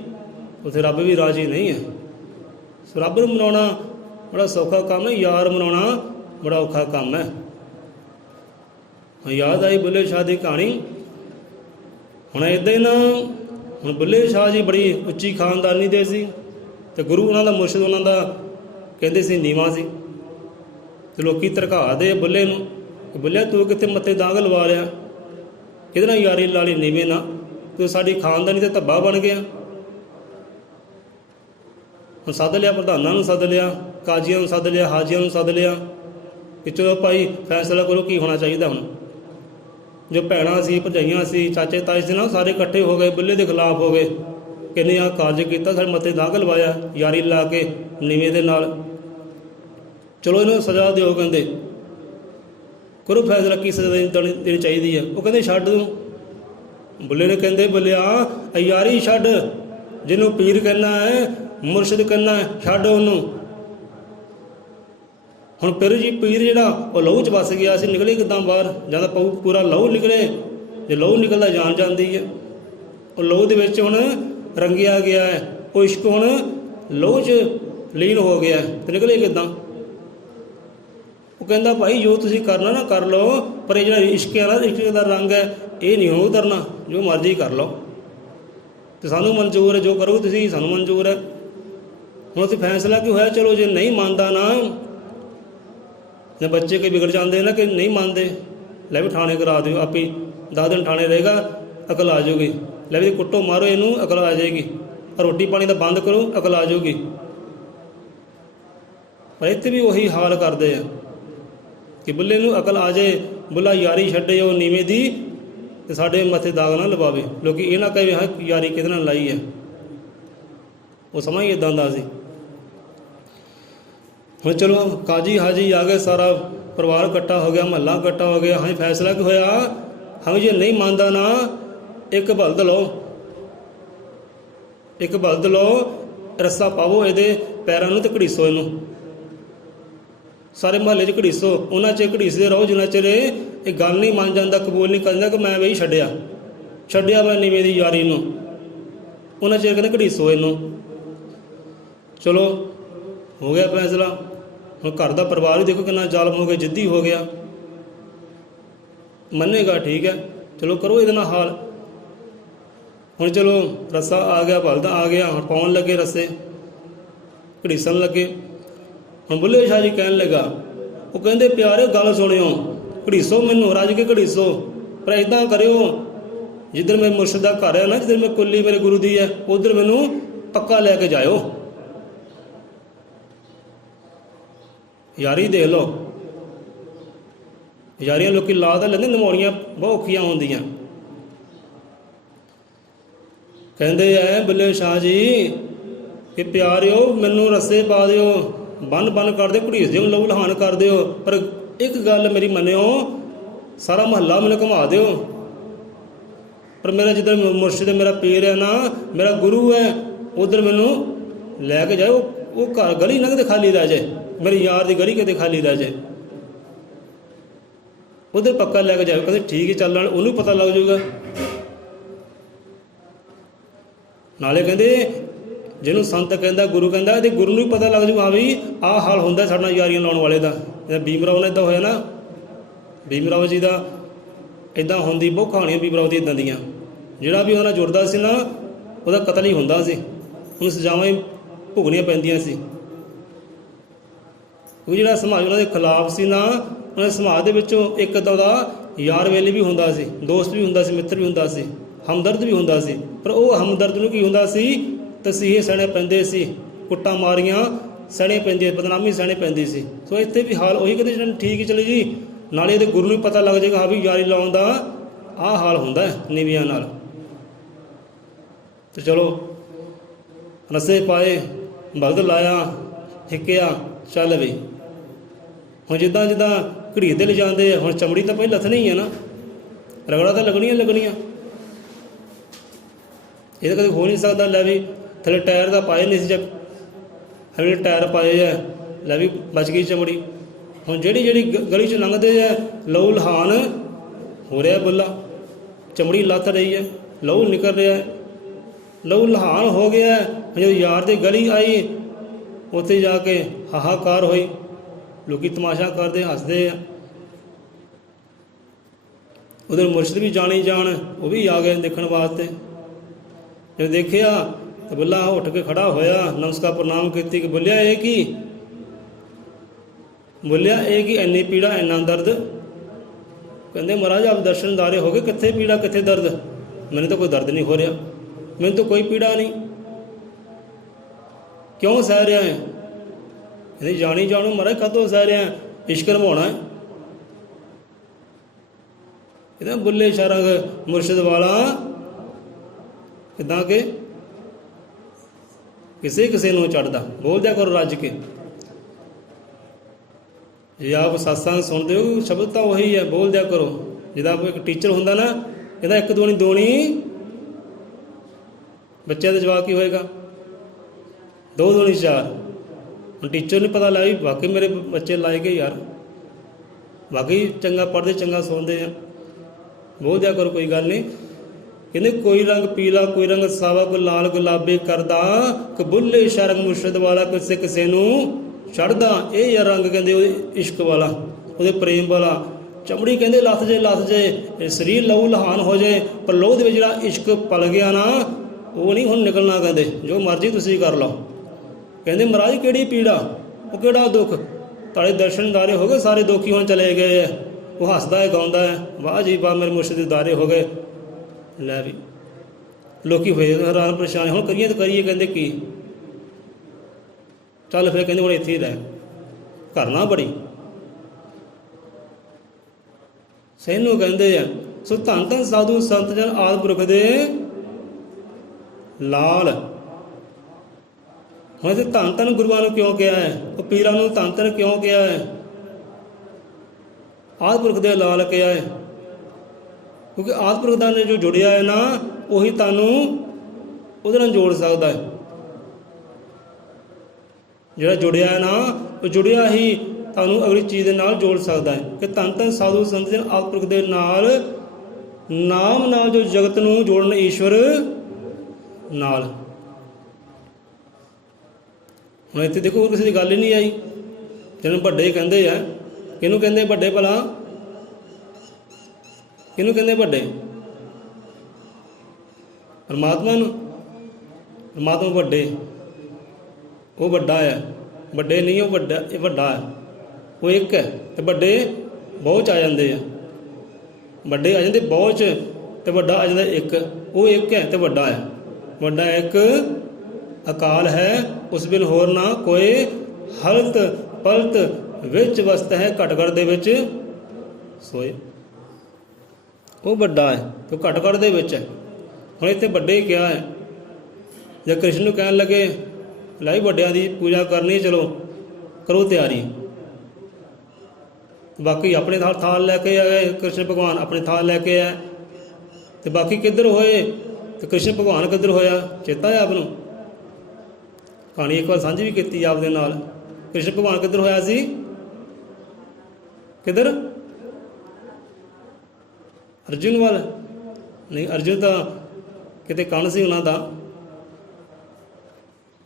ਉੱਥੇ ਰੱਬ ਵੀ ਰਾਜੀ ਨਹੀਂ ਹੈ। ਸੋ ਰੱਬ ਨੂੰ ਮਨਾਉਣਾ ਬੜਾ ਸੌਖਾ ਕੰਮ ਹੈ, ਯਾਰ ਮਨਾਉਣਾ ਬੜਾ ਔਖਾ ਕੰਮ ਹੈ। ਯਾਦ ਆਈ ਬੁੱਲੇ ਸ਼ਾਹ ਦੀ ਕਹਾਣੀ। ਹੁਣ ਇੱਦਾਂ ਹੀ ਨਾ, ਹੁਣ ਬੁੱਲੇ ਸ਼ਾਹ ਜੀ ਬੜੀ ਉੱਚੀ ਖਾਨਦਾਨੀ ਦੇ ਸੀ, ਤੇ ਗੁਰੂ ਉਹਨਾਂ ਦਾ ਮੁਰਸ਼ਿਦ ਉਹਨਾਂ ਦਾ ਕਹਿੰਦੇ ਸੀ ਨੀਵਾਂ ਸੀ। ਤੇ ਲੋਕੀ ਧਰਕਾ ਦੇ ਬੁੱਲੇ ਨੂੰ, ਬੁੱਲੇ ਤੂੰ ਕਿੱਥੇ ਮੱਥੇ ਦਾਗ ਲਵਾ ਲਿਆ, ਕਿਹਦੇ ਨਾਲ ਯਾਰੀ ਲਾ ਲਈ, ਨੀਵੇਂ ਨਾ, ਤੂੰ ਸਾਡੀ ਖਾਨਦਾਨੀ ਤੇ ਧੱਬਾ ਬਣ ਗਿਆ। ਹੁਣ ਸੱਦ ਲਿਆ, ਪ੍ਰਧਾਨਾਂ ਨੂੰ ਸੱਦ ਲਿਆ, ਕਾਜ਼ੀਆਂ ਨੂੰ ਸੱਦ ਲਿਆ, ਹਾਜੀਆਂ ਨੂੰ ਸੱਦ ਲਿਆ ਕਿ ਚਲੋ ਭਾਈ ਫੈਸਲਾ ਕਰੋ ਕੀ ਹੋਣਾ ਚਾਹੀਦਾ। ਹੁਣ ਜੋ ਭੈਣਾਂ ਸੀ, ਭਰਜਾਈਆਂ ਸੀ, ਚਾਚੇ ਤਾਏ ਸੀ ਨਾ, ਸਾਰੇ ਇਕੱਠੇ ਹੋ ਗਏ, ਬੁੱਲੇ ਦੇ ਖਿਲਾਫ ਹੋ ਗਏ। ਕਹਿੰਦੇ ਆਹ ਕਾਰਜ ਕੀਤਾ, ਸਾਡੇ ਮੱਥੇ ਦਾਗ ਲਵਾਇਆ ਯਾਰੀ ਲਾ ਕੇ ਨੀਵੇਂ ਦੇ ਨਾਲ, ਚਲੋ ਇਹਨੂੰ ਸਜ਼ਾ ਦਿਓ। ਕਹਿੰਦੇ ਕਰੋ ਫੈਸਲਾ, ਕੀ ਸਜ਼ਾ ਦੇਣੀ ਚਾਹੀਦੀ ਹੈ। ਉਹ ਕਹਿੰਦੇ ਛੱਡ ਦੂੰ। ਬੁੱਲੇ ਨੇ ਕਹਿੰਦੇ ਬੁੱਲਿਆ ਯਾਰੀ ਛੱਡ, ਜਿਹਨੂੰ ਪੀਰ ਕਹਿਣਾ ਹੈ, ਮੁਰਸ਼ਿਦ ਕਹਿਣਾ ਹੈ, ਛੱਡ ਉਹਨੂੰ। ਹੁਣ ਫਿਰ ਜੀ ਪੀਰ ਜਿਹੜਾ ਉਹ ਲਹੂ 'ਚ ਵਸ ਗਿਆ ਸੀ, ਨਿਕਲੇ ਕਿੱਦਾਂ ਬਾਹਰ, ਜਾਂ ਤਾਂ ਪੂਰਾ ਲਹੂ ਨਿਕਲੇ, ਜੇ ਲਹੂ ਨਿਕਲਦਾ ਜਾਨ ਜਾਂਦੀ ਹੈ। ਉਹ ਲਹੂ ਦੇ ਵਿੱਚ ਹੁਣ ਰੰਗਿਆ ਗਿਆ ਹੈ, ਉਹ ਇਸ਼ਕ ਹੁਣ ਲਹੂ 'ਚ ਲੀਨ ਹੋ ਗਿਆ, ਤੇ ਨਿਕਲੇ ਕਿੱਦਾਂ। ਉਹ ਕਹਿੰਦਾ ਭਾਈ ਜੋ ਤੁਸੀਂ ਕਰਨਾ ਨਾ ਕਰ ਲਓ, ਪਰ ਇਹ ਜਿਹੜਾ ਇਸ਼ਕ ਹੈ ਨਾ, ਇਸ਼ਕ ਦਾ ਰੰਗ ਹੈ, ਇਹ ਨਹੀਂ ਹੋ ਉਤਰਨਾ, ਜੋ ਮਰਜ਼ੀ ਕਰ ਲਓ, ਤੇ ਸਾਨੂੰ ਮਨਜ਼ੂਰ ਹੈ, ਜੋ ਕਰੋ ਤੁਸੀਂ ਸਾਨੂੰ ਮਨਜ਼ੂਰ ਹੈ। ਹੁਣ ਉੱਥੇ ਫੈਸਲਾ ਕੀ ਹੋਇਆ, ਚਲੋ ਜੇ ਨਹੀਂ ਮੰਨਦਾ ਨਾ, ਜਾਂ ਬੱਚੇ ਕਈ ਵਿਗੜ ਜਾਂਦੇ ਨਾ ਕਿ ਨਹੀਂ ਮੰਨਦੇ, ਲੈ ਵੀ ਥਾਣੇ ਕਰਾ ਦਿਓ, ਆਪੇ 10 ਦਿਨ ਥਾਣੇ ਰਹੇਗਾ, ਅਕਲ ਆ ਜਾਊਗੀ। ਲੈ ਵੀ ਕੁੱਟੋ ਮਾਰੋ ਇਹਨੂੰ, ਅਕਲ ਆ ਜਾਏਗੀ। ਰੋਟੀ ਪਾਣੀ ਦਾ ਬੰਦ ਕਰੋ, ਅਕਲ ਆ ਜਾਊਗੀ। ਪਰ ਇੱਥੇ ਵੀ ਉਹੀ ਹਾਲ ਕਰਦੇ ਆ ਕਿ ਬੁੱਲੇ ਨੂੰ ਅਕਲ ਆ ਜਾਏ, ਬੁੱਲਾ ਯਾਰੀ ਛੱਡੇ ਉਹ ਨੀਵੇਂ ਦੀ, ਤੇ ਸਾਡੇ ਮੱਥੇ ਦਾਗ ਨਾ ਲਵਾਵੇ। ਲੋਕੀ ਇਹ ਨਾ ਕਹੇ ਹਾਂ ਯਾਰੀ ਕਿਹਦੇ ਨਾਲ ਲਾਈ ਹੈ। ਉਹ ਸਮਾਂ ਹੀ ਇੱਦਾਂ ਦਾ ਸੀ। ਹੁਣ ਚਲੋ ਕਾਜੀ ਹਾਜੀ ਆ ਗਏ, ਸਾਰਾ ਪਰਿਵਾਰ ਇਕੱਠਾ ਹੋ ਗਿਆ, ਮਹੱਲਾ ਇਕੱਠਾ ਹੋ ਗਿਆ। ਹਾਂ ਫੈਸਲਾ ਕੀ ਹੋਇਆ, ਹਾਂ ਜੇ ਨਹੀਂ ਮੰਨਦਾ ਨਾ, ਇੱਕ ਬਲਦ ਲਓ, ਇੱਕ ਬਲਦ ਲਓ, ਰੱਸਾ ਪਾਵੋ ਇਹਦੇ ਪੈਰਾਂ ਨੂੰ ਤੇ ਘੜੀਸੋ ਇਹਨੂੰ, ਸਾਰੇ ਮਹੱਲੇ 'ਚ ਘੜੀਸੋ। ਉਹਨਾਂ 'ਚ ਘੜੀਸਦੇ ਰਹੋ ਜਿੰਨਾ ਚਿਰ ਇਹ ਗੱਲ ਨਹੀਂ ਮੰਨ ਜਾਂਦਾ, ਕਬੂਲ ਨਹੀਂ ਕਰਦਾ ਕਿ ਮੈਂ ਬਈ ਛੱਡਿਆ ਮੈਂ ਨੀਵੇਂ ਦੀ ਯਾਰੀ ਨੂੰ, ਉਹਨਾਂ ਚਿਰ ਕਹਿੰਦੇ ਘੜੀਸੋ ਇਹਨੂੰ। ਚਲੋ ਹੋ ਗਿਆ ਫੈਸਲਾ। ਹੁਣ ਘਰ ਦਾ ਪਰਿਵਾਰ ਵੀ ਦੇਖੋ ਕਿੰਨਾ ਜ਼ਾਲਮ ਹੋ ਗਿਆ, ਜਿੱਦੀ ਹੋ ਗਿਆ। ਮੰਨੇਗਾ ਠੀਕ ਹੈ, ਚਲੋ ਕਰੋ ਇਹਦੇ ਨਾਲ ਹਾਲ। ਹੁਣ ਚਲੋ ਰੱਸਾ ਆ ਗਿਆ, ਬਲਦ ਆ ਗਿਆ, ਹੁਣ ਪਾਉਣ ਲੱਗੇ ਰੱਸੇ, ਘੜੀਸਣ ਲੱਗੇ। ਹੁਣ ਬੁੱਲੇ ਸ਼ਾਹ ਜੀ ਕਹਿਣ ਲੱਗਾ, ਉਹ ਕਹਿੰਦੇ ਪਿਆਰੇ ਗੱਲ ਸੁਣਿਓ, ਘੜੀਸੋ ਮੈਨੂੰ, ਰੱਜ ਕੇ ਘੜੀਸੋ, ਪਰ ਇੱਦਾਂ ਕਰਿਓ ਜਿੱਧਰ ਮੇਰੇ ਮੁਰਸ਼ਿਦ ਦਾ ਘਰ ਹੈ ਨਾ, ਜਿੱਧਰ ਮੈਂ ਕੁੱਲੀ ਮੇਰੇ ਗੁਰੂ ਦੀ ਹੈ, ਉੱਧਰ ਮੈਨੂੰ ਪੱਕਾ ਲੈ ਕੇ ਜਾਇਓ। ਯਾਰੀ ਦੇਖ ਲਓ, ਯਾਰੀਆਂ ਲੋਕੀ ਲਾ ਤਾਂ ਲੈਂਦੇ, ਨਿਭਾਉਣੀਆਂ ਬਹੁਤ ਔਖੀਆਂ ਹੁੰਦੀਆਂ। ਕਹਿੰਦੇ ਐ ਬੁੱਲੇ ਸ਼ਾਹ ਜੀ ਕਿ ਪਿਆਰਿਓ ਮੈਨੂੰ ਰਸੇ ਪਾ ਦਿਓ, ਬੰਨ ਕਰ ਦਿਓ, ਘੜੀਸ ਦਿਓ, ਲਹੂ ਲਹਾਨ ਕਰ ਦਿਓ, ਪਰ ਇੱਕ ਗੱਲ ਮੇਰੀ ਮੰਨਿਓ, ਸਾਰਾ ਮਹੱਲਾ ਮੈਨੂੰ ਘੁਮਾ ਦਿਓ, ਪਰ ਮੇਰਾ ਜਿੱਧਰ ਮੁਰਸ਼ਿਦ ਮੇਰਾ ਪੀਰ ਹੈ ਨਾ, ਮੇਰਾ ਗੁਰੂ ਹੈ, ਉਧਰ ਮੈਨੂੰ ਲੈ ਕੇ ਜਾਓ। ਉਹ ਘਰ ਗਲੀ ਨਾ ਕਿਤੇ ਖਾਲੀ ਰਹਿ ਜਾਏ, ਮੇਰੀ ਯਾਰ ਦੀ ਗਲੀ ਕਿਤੇ ਖਾਲੀ ਰਹਿ ਜਾਏ, ਉਧਰ ਪੱਕਾ ਲੈ ਕੇ ਜਾਓ। ਕਹਿੰਦੇ ਠੀਕ ਹੀ ਚੱਲਣ, ਉਹਨੂੰ ਪਤਾ ਲੱਗ ਜਾਊਗਾ। ਨਾਲੇ ਕਹਿੰਦੇ ਜਿਹਨੂੰ ਸੰਤ ਕਹਿੰਦਾ, ਗੁਰੂ ਕਹਿੰਦਾ, ਤੇ ਗੁਰੂ ਨੂੰ ਵੀ ਪਤਾ ਲੱਗ ਜੂ, ਹਾਂ ਵੀ ਆਹ ਹਾਲ ਹੁੰਦਾ ਸਾਡਾ ਯਾਰੀਆਂ ਲਾਉਣ ਵਾਲੇ ਦਾ। ਭੀਮ ਰਾਓ ਨਾਲ ਇੱਦਾਂ ਹੋਇਆ ਨਾ, ਭੀਮ ਰਾਓ ਜੀ ਦਾ ਇੱਦਾਂ ਹੁੰਦੀ ਬਹੁਤ ਕਹਾਣੀਆਂ ਭੀਮ ਰਾਓ ਦੀ ਇੱਦਾਂ ਦੀਆਂ। ਜਿਹੜਾ ਵੀ ਉਹਨਾਂ ਜੁੜਦਾ ਸੀ ਨਾ, ਉਹਦਾ ਕਤਲ ਹੀ ਹੁੰਦਾ ਸੀ, ਉਹਨੂੰ ਸਜ਼ਾਵਾਂ ਹੀ ਭੁਗਣੀਆਂ ਪੈਂਦੀਆਂ ਸੀ। ਕਿਉਂਕਿ ਜਿਹੜਾ ਸਮਾਜ ਉਹਨਾਂ ਦੇ ਖਿਲਾਫ ਸੀ ਨਾ, ਉਹਨਾਂ ਦੇ ਸਮਾਜ ਦੇ ਵਿੱਚੋਂ ਇੱਕ ਤਾਂ ਉਹਦਾ ਯਾਰ ਵੇਲੀ ਵੀ ਹੁੰਦਾ ਸੀ, ਦੋਸਤ ਵੀ ਹੁੰਦਾ ਸੀ, ਮਿੱਤਰ ਵੀ ਹੁੰਦਾ ਸੀ, ਹਮਦਰਦ ਵੀ ਹੁੰਦਾ ਸੀ। ਪਰ ਉਹ ਹਮਦਰਦ ਨੂੰ ਕੀ ਹੁੰਦਾ ਸੀ, ਤਸੀਹੇ ਸਹਿਣੇ ਪੈਂਦੇ ਸੀ, ਕੁੱਟਾਂ ਮਾਰੀਆਂ ਸਹਿਣੇ ਪੈਂਦੀਆਂ, ਬਦਨਾਮੀ ਸਹਿਣੇ ਪੈਂਦੀ ਸੀ। ਸੋ ਇੱਥੇ ਵੀ ਹਾਲ ਉਹੀ ਕਹਿੰਦੇ ਜਿਹੜਾ ਠੀਕ ਹੀ ਚਲੇ ਜੀ, ਨਾਲੇ ਇਹਦੇ ਗੁਰੂ ਨੂੰ ਪਤਾ ਲੱਗ ਜਾਏਗਾ ਹਾਂ ਵੀ ਯਾਰੀ ਲਾਉਣ ਦਾ ਆਹ ਹਾਲ ਹੁੰਦਾ ਨੀਵੀਆਂ ਨਾਲ। ਤੇ ਚਲੋ ਰਸੇ ਪਾਏ, ਭਗਤ ਲਾਇਆ, ਹਿੱਕਿਆ, ਚੱਲ ਵੀ। ਹੁਣ ਜਿੱਦਾਂ ਘੜੀਦੇ ਲਿਜਾਂਦੇ ਆ, ਹੁਣ ਚਮੜੀ ਤਾਂ ਪਹਿਲਾਂ ਲੱਥਣੀ ਹੀ ਹੈ ਨਾ, ਰਗੜਾ ਤਾਂ ਲੱਗਣੀਆਂ। ਇਹ ਤਾਂ ਕਦੇ ਹੋ ਨਹੀਂ ਸਕਦਾ। ਲੈ ਵੀ ਥੱਲੇ ਟਾਇਰ ਦਾ ਪਾਏ ਨਹੀਂ ਸੀ, ਜਦ ਹਲੇ ਟਾਇਰ ਪਾਏ ਆ, ਲੈ ਵੀ ਬਚ ਗਈ ਚਮੜੀ। ਹੁਣ ਜਿਹੜੀ ਗਲੀ 'ਚ ਲੰਘਦੇ ਆ, ਲਹੂ ਲਹਾਨ ਹੋ ਰਿਹਾ ਬੁੱਲਾ, ਚਮੜੀ ਲੱਥ ਰਹੀ ਹੈ, ਲਹੂ ਨਿਕਲ ਰਿਹਾ, ਲਹੂ ਲਹਾਨ ਹੋ ਗਿਆ। ਜਦੋਂ ਯਾਰ ਦੀ ਗਲੀ ਆਈ, ਉੱਥੇ ਜਾ ਕੇ ਹਾਹਾਕਾਰ ਹੋਈ, ਲੋਕੀ ਤਮਾਸ਼ਾ ਕਰਦੇ, ਹੱਸਦੇ ਆ। ਉਧਰ ਮੁਰਸ਼ਿਦ ਵੀ ਜਾਣੀ ਜਾਣ, ਉਹ ਵੀ ਆ ਗਏ ਦੇਖਣ ਵਾਸਤੇ। ਜਦੋਂ ਦੇਖਿਆ ਤਾਂ ਬੁੱਲਾ ਉੱਠ ਕੇ ਖੜਾ ਹੋਇਆ, ਨਮਸਕਾਰ ਪ੍ਰਣਾਮ ਕੀਤੀ ਕਿ ਬੋਲਿਆ ਇਹ ਕੀ, ਬੋਲਿਆ ਇਹ ਕਿ ਇੰਨੀ ਪੀੜਾ, ਇੰਨਾ ਦਰਦ। ਕਹਿੰਦੇ ਮਹਾਰਾਜ ਆਪ ਦਰਸ਼ਨਦਾਰੇ ਹੋ ਗਏ, ਕਿੱਥੇ ਪੀੜਾ ਕਿੱਥੇ ਦਰਦ, ਮੈਨੂੰ ਤਾਂ ਕੋਈ ਦਰਦ ਨਹੀਂ ਹੋ ਰਿਹਾ, ਮੈਨੂੰ ਤਾਂ ਕੋਈ ਪੀੜਾ ਨਹੀਂ, ਕਿਉਂ ਸਹਿ ਰਿਹਾ ਹੈ? ਕਹਿੰਦੇ ਜਾਣੀ ਜਾਣੂ ਮਹਾਰਾਜ ਕਦੋਂ ਸਹਿ ਰਿਹਾ, ਇਸ਼ਕ ਨਿਭਾਉਣਾ ਹੈ। ਕਹਿੰਦਾ ਬੁੱਲੇ ਸ਼ਾਹ ਰੰਗ ਮੁਰਸ਼ਿਦ ਵਾਲਾ ਕਿੱਦਾਂ ਕਿ ਕਿਸੇ ਨੂੰ ਚੜ੍ਹਦਾ, ਬੋਲਦਿਆ ਕਰੋ ਰੱਜ ਕੇ। ਜੇ ਆਪ ਸਤਸੰਗ ਸੁਣਦੇ ਹੋ, ਸ਼ਬਦ ਤਾਂ ਉਹੀ ਹੈ, ਬੋਲਦਿਆ ਕਰੋ। ਜਿਹਦਾ ਇੱਕ ਟੀਚਰ ਹੁੰਦਾ ਨਾ, ਕਹਿੰਦਾ 1 2 2 ਬੱਚਿਆਂ ਦਾ ਜਵਾਬ ਕੀ ਹੋਏਗਾ, 2 2 4। ਹੁਣ ਟੀਚਰ ਨੂੰ ਪਤਾ ਲੱਗ ਵਾਕਈ ਮੇਰੇ ਬੱਚੇ ਲਾਏ ਗਏ ਯਾਰ, ਵਾਕਈ ਚੰਗਾ ਪੜ੍ਹਦੇ, ਚੰਗਾ ਸੁਣਦੇ ਆ, ਬੋਲਦਿਆ ਕਰੋ, ਕੋਈ ਗੱਲ ਨਹੀਂ। ਕਹਿੰਦੇ ਕੋਈ ਰੰਗ ਪੀਲਾ, ਕੋਈ ਰੰਗ ਸਾਵਾ, ਕੋਈ ਲਾਲ ਗੁਲਾਬੀ ਕਰਦਾ, ਕਬੁੱਲੇ ਸ਼ਾਹ ਰੰਗ ਮੁਰਸ਼ਿਦ ਵਾਲਾ ਕਿਸੇ ਨੂੰ ਚੜ੍ਹਦਾ। ਇਹ ਯਾਰ ਰੰਗ ਕਹਿੰਦੇ ਉਹਦੇ ਇਸ਼ਕ ਵਾਲਾ, ਉਹਦੇ ਪ੍ਰੇਮ ਵਾਲਾ। ਚਮੜੀ ਕਹਿੰਦੇ ਲੱਥ ਜੇ, ਸਰੀਰ ਲਹੂ ਲਹਾਨ ਹੋ ਜਾਏ, ਪਰ ਲੋਹ ਦੇ ਵਿੱਚ ਜਿਹੜਾ ਇਸ਼ਕ ਪਲ ਗਿਆ ਨਾ, ਉਹ ਨਹੀਂ ਹੁਣ ਨਿਕਲਣਾ। ਕਹਿੰਦੇ ਜੋ ਮਰਜ਼ੀ ਤੁਸੀਂ ਕਰ ਲਓ। ਕਹਿੰਦੇ ਮਹਾਰਾਜ ਕਿਹੜੀ ਪੀੜਾ, ਉਹ ਕਿਹੜਾ ਦੁੱਖ, ਤੁਹਾਡੇ ਦਰਸ਼ਨਦਾਰੇ ਹੋ ਗਏ, ਸਾਰੇ ਦੁਖੀ ਹੁਣ ਚਲੇ ਗਏ ਹੈ। ਉਹ ਹੱਸਦਾ ਹੈ, ਗਾਉਂਦਾ ਹੈ, ਵਾਹ ਜੀ ਵਾਹ ਮੇਰੇ ਮੁਰਸ਼ਿਦ ਦੇ ਦਾਰੇ ਹੋ ਗਏ। ਲੈ ਵੀ ਲੋਕੀ ਹੋਏ ਹੈਰਾਨ ਪਰੇਸ਼ਾਨ, ਹੁਣ ਕਰੀਏ ਤਾਂ ਕਰੀਏ। ਕਹਿੰਦੇ ਕੀ, ਚੱਲ ਫਿਰ ਕਹਿੰਦੇ ਹੁਣ ਇੱਥੇ ਹੀ ਰਹਿ, ਘਰ ਨਾ ਬੜੀ ਸੈਨੂੰ। ਕਹਿੰਦੇ ਆ ਸੋ ਧੰਨ ਧੰਨ ਸਾਧੂ ਸੰਤ ਜਨ ਆਦਿ ਪੁਰਖ ਦੇ ਲਾਲ। ਹੁਣ ਤੇ ਧੰਨ ਧੰਨ ਗੁਰੂਆਂ ਨੂੰ ਕਿਉਂ ਕਿਹਾ ਹੈ, ਉਹ ਪੀਰਾਂ ਨੂੰ ਧੰਨ ਧੰਨ ਕਿਉਂ ਕਿਹਾ ਹੈ, ਆਦਿ ਪੁਰਖ ਦੇ ਲਾਲ ਕਿਹਾ ਹੈ? ਕਿਉਂਕਿ ਆਦਿ ਪੁਰਖ ਦਾ ਨੇ ਜੋ ਜੁੜਿਆ ਹੈ ਨਾ, ਉਹੀ ਤੁਹਾਨੂੰ ਉਹਦੇ ਨਾਲ ਜੋੜ ਸਕਦਾ ਹੈ। ਜਿਹੜਾ ਜੁੜਿਆ ਹੈ ਨਾ, ਉਹ ਜੁੜਿਆ ਹੀ ਤੁਹਾਨੂੰ ਅਗਲੀ ਚੀਜ਼ ਦੇ ਨਾਲ ਜੋੜ ਸਕਦਾ ਹੈ। ਕਿ ਧੰਨ ਧੰਨ ਸਾਧੂ ਸੰਤ ਜਨ ਆਦਿ ਪੁਰਖ ਦੇ ਨਾਲ, ਨਾਮ ਨਾਲ ਜੋ ਜਗਤ ਨੂੰ ਜੋੜਨ ਈਸ਼ਵਰ ਨਾਲ। ਹੁਣ ਇੱਥੇ ਦੇਖੋ ਹੋਰ ਕਿਸੇ ਦੀ ਗੱਲ ਹੀ ਨਹੀਂ ਆਈ। ਜਿਹਨੂੰ ਵੱਡੇ ਕਹਿੰਦੇ ਆ, ਕਿਹਨੂੰ ਕਹਿੰਦੇ ਵੱਡੇ ਭਲਾ, ਕਿਹਨੂੰ ਕਹਿੰਦੇ ਵੱਡੇ? ਪਰਮਾਤਮਾ ਨੂੰ। ਪਰਮਾਤਮਾ ਵੱਡੇ, ਉਹ ਵੱਡਾ ਹੈ, ਵੱਡੇ ਨਹੀਂ ਉਹ ਵੱਡਾ, ਇਹ ਵੱਡਾ ਹੈ, ਉਹ ਇੱਕ ਹੈ। ਤੇ ਵੱਡੇ ਬਹੁਤ 'ਚ ਆ ਜਾਂਦੇ ਆ, ਵੱਡੇ ਆ ਜਾਂਦੇ ਬਹੁਤ 'ਚ, ਤੇ ਵੱਡਾ ਆ ਜਾਂਦਾ ਇੱਕ। ਉਹ ਇੱਕ ਹੈ ਤੇ ਵੱਡਾ ਹੈ। ਵੱਡਾ ਇੱਕ ਅਕਾਲ ਹੈ, ਉਸ ਬਿਨ ਹੋਰ ਨਾ ਕੋਈ ਹਲਤ ਪਲਤ ਵਿੱਚ ਵਸਤ ਹੈ, ਘਟਗੜ ਦੇ ਵਿੱਚ ਸੋਏ। ਉਹ ਵੱਡਾ ਹੈ ਤੇ ਘੱਟ ਘੱਟ ਦੇ ਵਿੱਚ ਹੈ। ਹੁਣ ਇੱਥੇ ਵੱਡੇ ਕਿਹਾ ਹੈ, ਜੇ ਕ੍ਰਿਸ਼ਨ ਨੂੰ ਕਹਿਣ ਲੱਗੇ ਲਾਈ ਵੱਡਿਆਂ ਦੀ ਪੂਜਾ ਕਰਨੀ, ਚਲੋ ਕਰੋ ਤਿਆਰੀ। ਬਾਕੀ ਆਪਣੇ ਥਾਲ ਲੈ ਕੇ ਆਏ, ਕ੍ਰਿਸ਼ਨ ਭਗਵਾਨ ਆਪਣੇ ਥਾਲ ਲੈ ਕੇ ਆਏ, ਤੇ ਬਾਕੀ ਕਿੱਧਰ ਹੋਏ ਤੇ ਕ੍ਰਿਸ਼ਨ ਭਗਵਾਨ ਕਿੱਧਰ ਹੋਇਆ, ਚੇਤਾ ਹੈ ਆਪ ਨੂੰ? ਕਹਾਣੀ ਇੱਕ ਵਾਰ ਸਾਂਝੀ ਵੀ ਕੀਤੀ ਆਪਦੇ ਨਾਲ। ਕ੍ਰਿਸ਼ਨ ਭਗਵਾਨ ਕਿੱਧਰ ਹੋਇਆ ਸੀ? ਕਿੱਧਰ? ਅਰਜੁਨ ਵੱਲ ਨਹੀਂ, ਅਰਜੁਨ ਤਾਂ ਕਿਤੇ ਕੰਨ ਸੀ ਉਹਨਾਂ ਦਾ,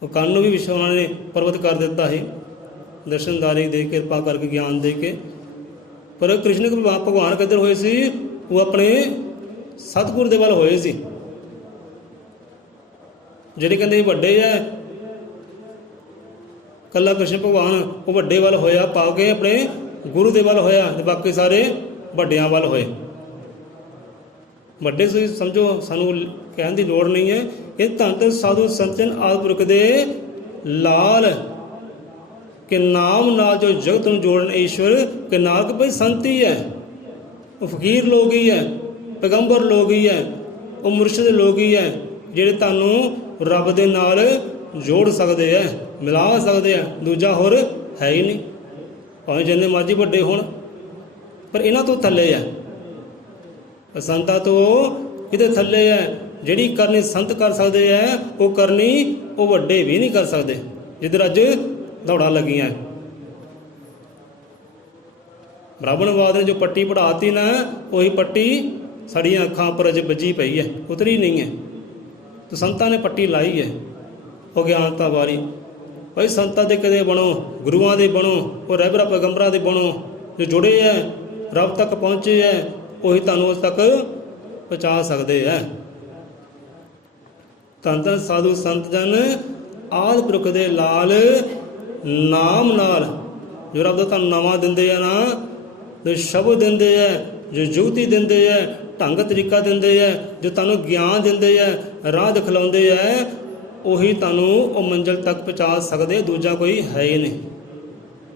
ਉਹ ਕੰਨ ਨੂੰ ਵੀ ਵਿਸ਼ਵ ਉਹਨਾਂ ਨੇ ਪਰਵਤ ਕਰ ਦਿੱਤਾ ਸੀ, ਦਰਸ਼ਨਦਾਰੀ ਦੇ ਕੇ, ਕਿਰਪਾ ਕਰਕੇ, ਗਿਆਨ ਦੇ ਕੇ। ਪਰ ਕ੍ਰਿਸ਼ਨ ਭਗਵਾਨ ਕਿੱਧਰ ਹੋਏ ਸੀ? ਉਹ ਆਪਣੇ ਸਤਿਗੁਰ ਦੇ ਵੱਲ ਹੋਏ ਸੀ। ਜਿਹੜੇ ਕਹਿੰਦੇ ਵੱਡੇ ਹੈ, ਕੱਲਾ ਕ੍ਰਿਸ਼ਨ ਭਗਵਾਨ ਉਹ ਵੱਡੇ ਵੱਲ ਹੋਇਆ, ਪਾ ਕੇ ਆਪਣੇ ਗੁਰੂ ਦੇ ਵੱਲ ਹੋਇਆ, ਤੇ ਬਾਕੀ ਸਾਰੇ ਵੱਡਿਆਂ ਵੱਲ ਹੋਏ। ਵੱਡੇ ਤੁਸੀਂ ਸਮਝੋ, ਸਾਨੂੰ ਕਹਿਣ ਦੀ ਲੋੜ ਨਹੀਂ ਹੈ। ਇਹ ਧੰਨ ਧੰਨ ਸਾਧੂ ਸੰਤ ਜਨ ਆਦਿ ਪੁਰਖ ਦੇ ਲਾਲ ਕਿ ਨਾਮ ਨਾਲ ਜੋ ਜਗਤ ਨੂੰ ਜੋੜਨ ਈਸ਼ਵਰ ਕਿ ਨਾਨਕ ਭਾਈ ਸੰਤ ਹੀ ਹੈ, ਉਹ ਫਕੀਰ ਲੋਕ ਹੀ ਹੈ, ਪੈਗੰਬਰ ਲੋਕ ਹੀ ਹੈ, ਉਹ ਮੁਰਸ਼ਿਦ ਲੋਕ ਹੀ ਹੈ, ਜਿਹੜੇ ਤੁਹਾਨੂੰ ਰੱਬ ਦੇ ਨਾਲ ਜੋੜ ਸਕਦੇ ਹੈ, ਮਿਲਾ ਸਕਦੇ ਆ। ਦੂਜਾ ਹੋਰ ਹੈ ਹੀ ਨਹੀਂ, ਭਾਵੇਂ ਜਿੰਨੇ ਮਰਜ਼ੀ ਵੱਡੇ ਹੋਣ, ਪਰ ਇਹਨਾਂ ਤੋਂ ਥੱਲੇ ਹੈ। ਸੰਤਾਂ ਤੋਂ ਇਹਦੇ ਥੱਲੇ ਹੈ। ਜਿਹੜੀ ਕਰਨੀ ਸੰਤ ਕਰ ਸਕਦੇ ਹੈ, ਉਹ ਕਰਨੀ ਉਹ ਵੱਡੇ ਵੀ ਨਹੀਂ ਕਰ ਸਕਦੇ। ਜਿੱਧਰ ਅੱਜ ਦੌੜਾਂ ਲੱਗੀਆਂ, ਬ੍ਰਾਹਮਣਵਾਦ ਨੇ ਜੋ ਪੱਟੀ ਪੜਾਤੀ ਨਾ, ਉਹੀ ਪੱਟੀ ਸਾਡੀਆਂ ਅੱਖਾਂ ਉੱਪਰ ਅਜੇ ਵੱਜੀ ਪਈ ਹੈ, ਉਤਰੀ ਨਹੀਂ ਹੈ। ਤਾਂ ਸੰਤਾਂ ਨੇ ਪੱਟੀ ਲਾਈ ਹੈ, ਉਹ ਗਿਆਨਤਾ ਵਾਲੀ। ਭਾਈ ਸੰਤਾਂ ਦੇ ਕਦੇ ਬਣੋ, ਗੁਰੂਆਂ ਦੇ ਬਣੋ, ਉਹ ਰਹਿਬਰਾਂ ਪੈਗੰਬਰਾਂ ਦੇ ਬਣੋ, ਜੋ ਜੁੜੇ ਹੈ, ਰੱਬ ਤੱਕ ਪਹੁੰਚੇ ਹੈ, ਉਹੀ ਤੁਹਾਨੂੰ ਉਸ ਤੱਕ ਪਹੁੰਚਾ ਸਕਦੇ ਹੈ। ਧੰਨ ਧੰਨ ਸਾਧੂ ਸੰਤ ਜਨ ਆਦਿ ਪੁਰਖ ਦੇ ਲਾਲ ਨਾਮ ਨਾਲ, ਜੋ ਰੱਬ ਦਾ ਤੁਹਾਨੂੰ ਨਾਵਾਂ ਦਿੰਦੇ ਆ ਨਾ, ਜੋ ਸ਼ਬਦ ਦਿੰਦੇ ਹੈ, ਜੋ ਜੁਗਤੀ ਦਿੰਦੇ ਹੈ, ਢੰਗ ਤਰੀਕਾ ਦਿੰਦੇ ਹੈ, ਜੋ ਤੁਹਾਨੂੰ ਗਿਆਨ ਦਿੰਦੇ ਹੈ, ਰਾਹ ਦਿਖਲਾਉਂਦੇ ਹੈ, ਉਹੀ ਤੁਹਾਨੂੰ ਉਹ ਮੰਜ਼ਿਲ ਤੱਕ ਪਹੁੰਚਾ ਸਕਦੇ, ਦੂਜਾ ਕੋਈ ਹੈ ਹੀ ਨਹੀਂ।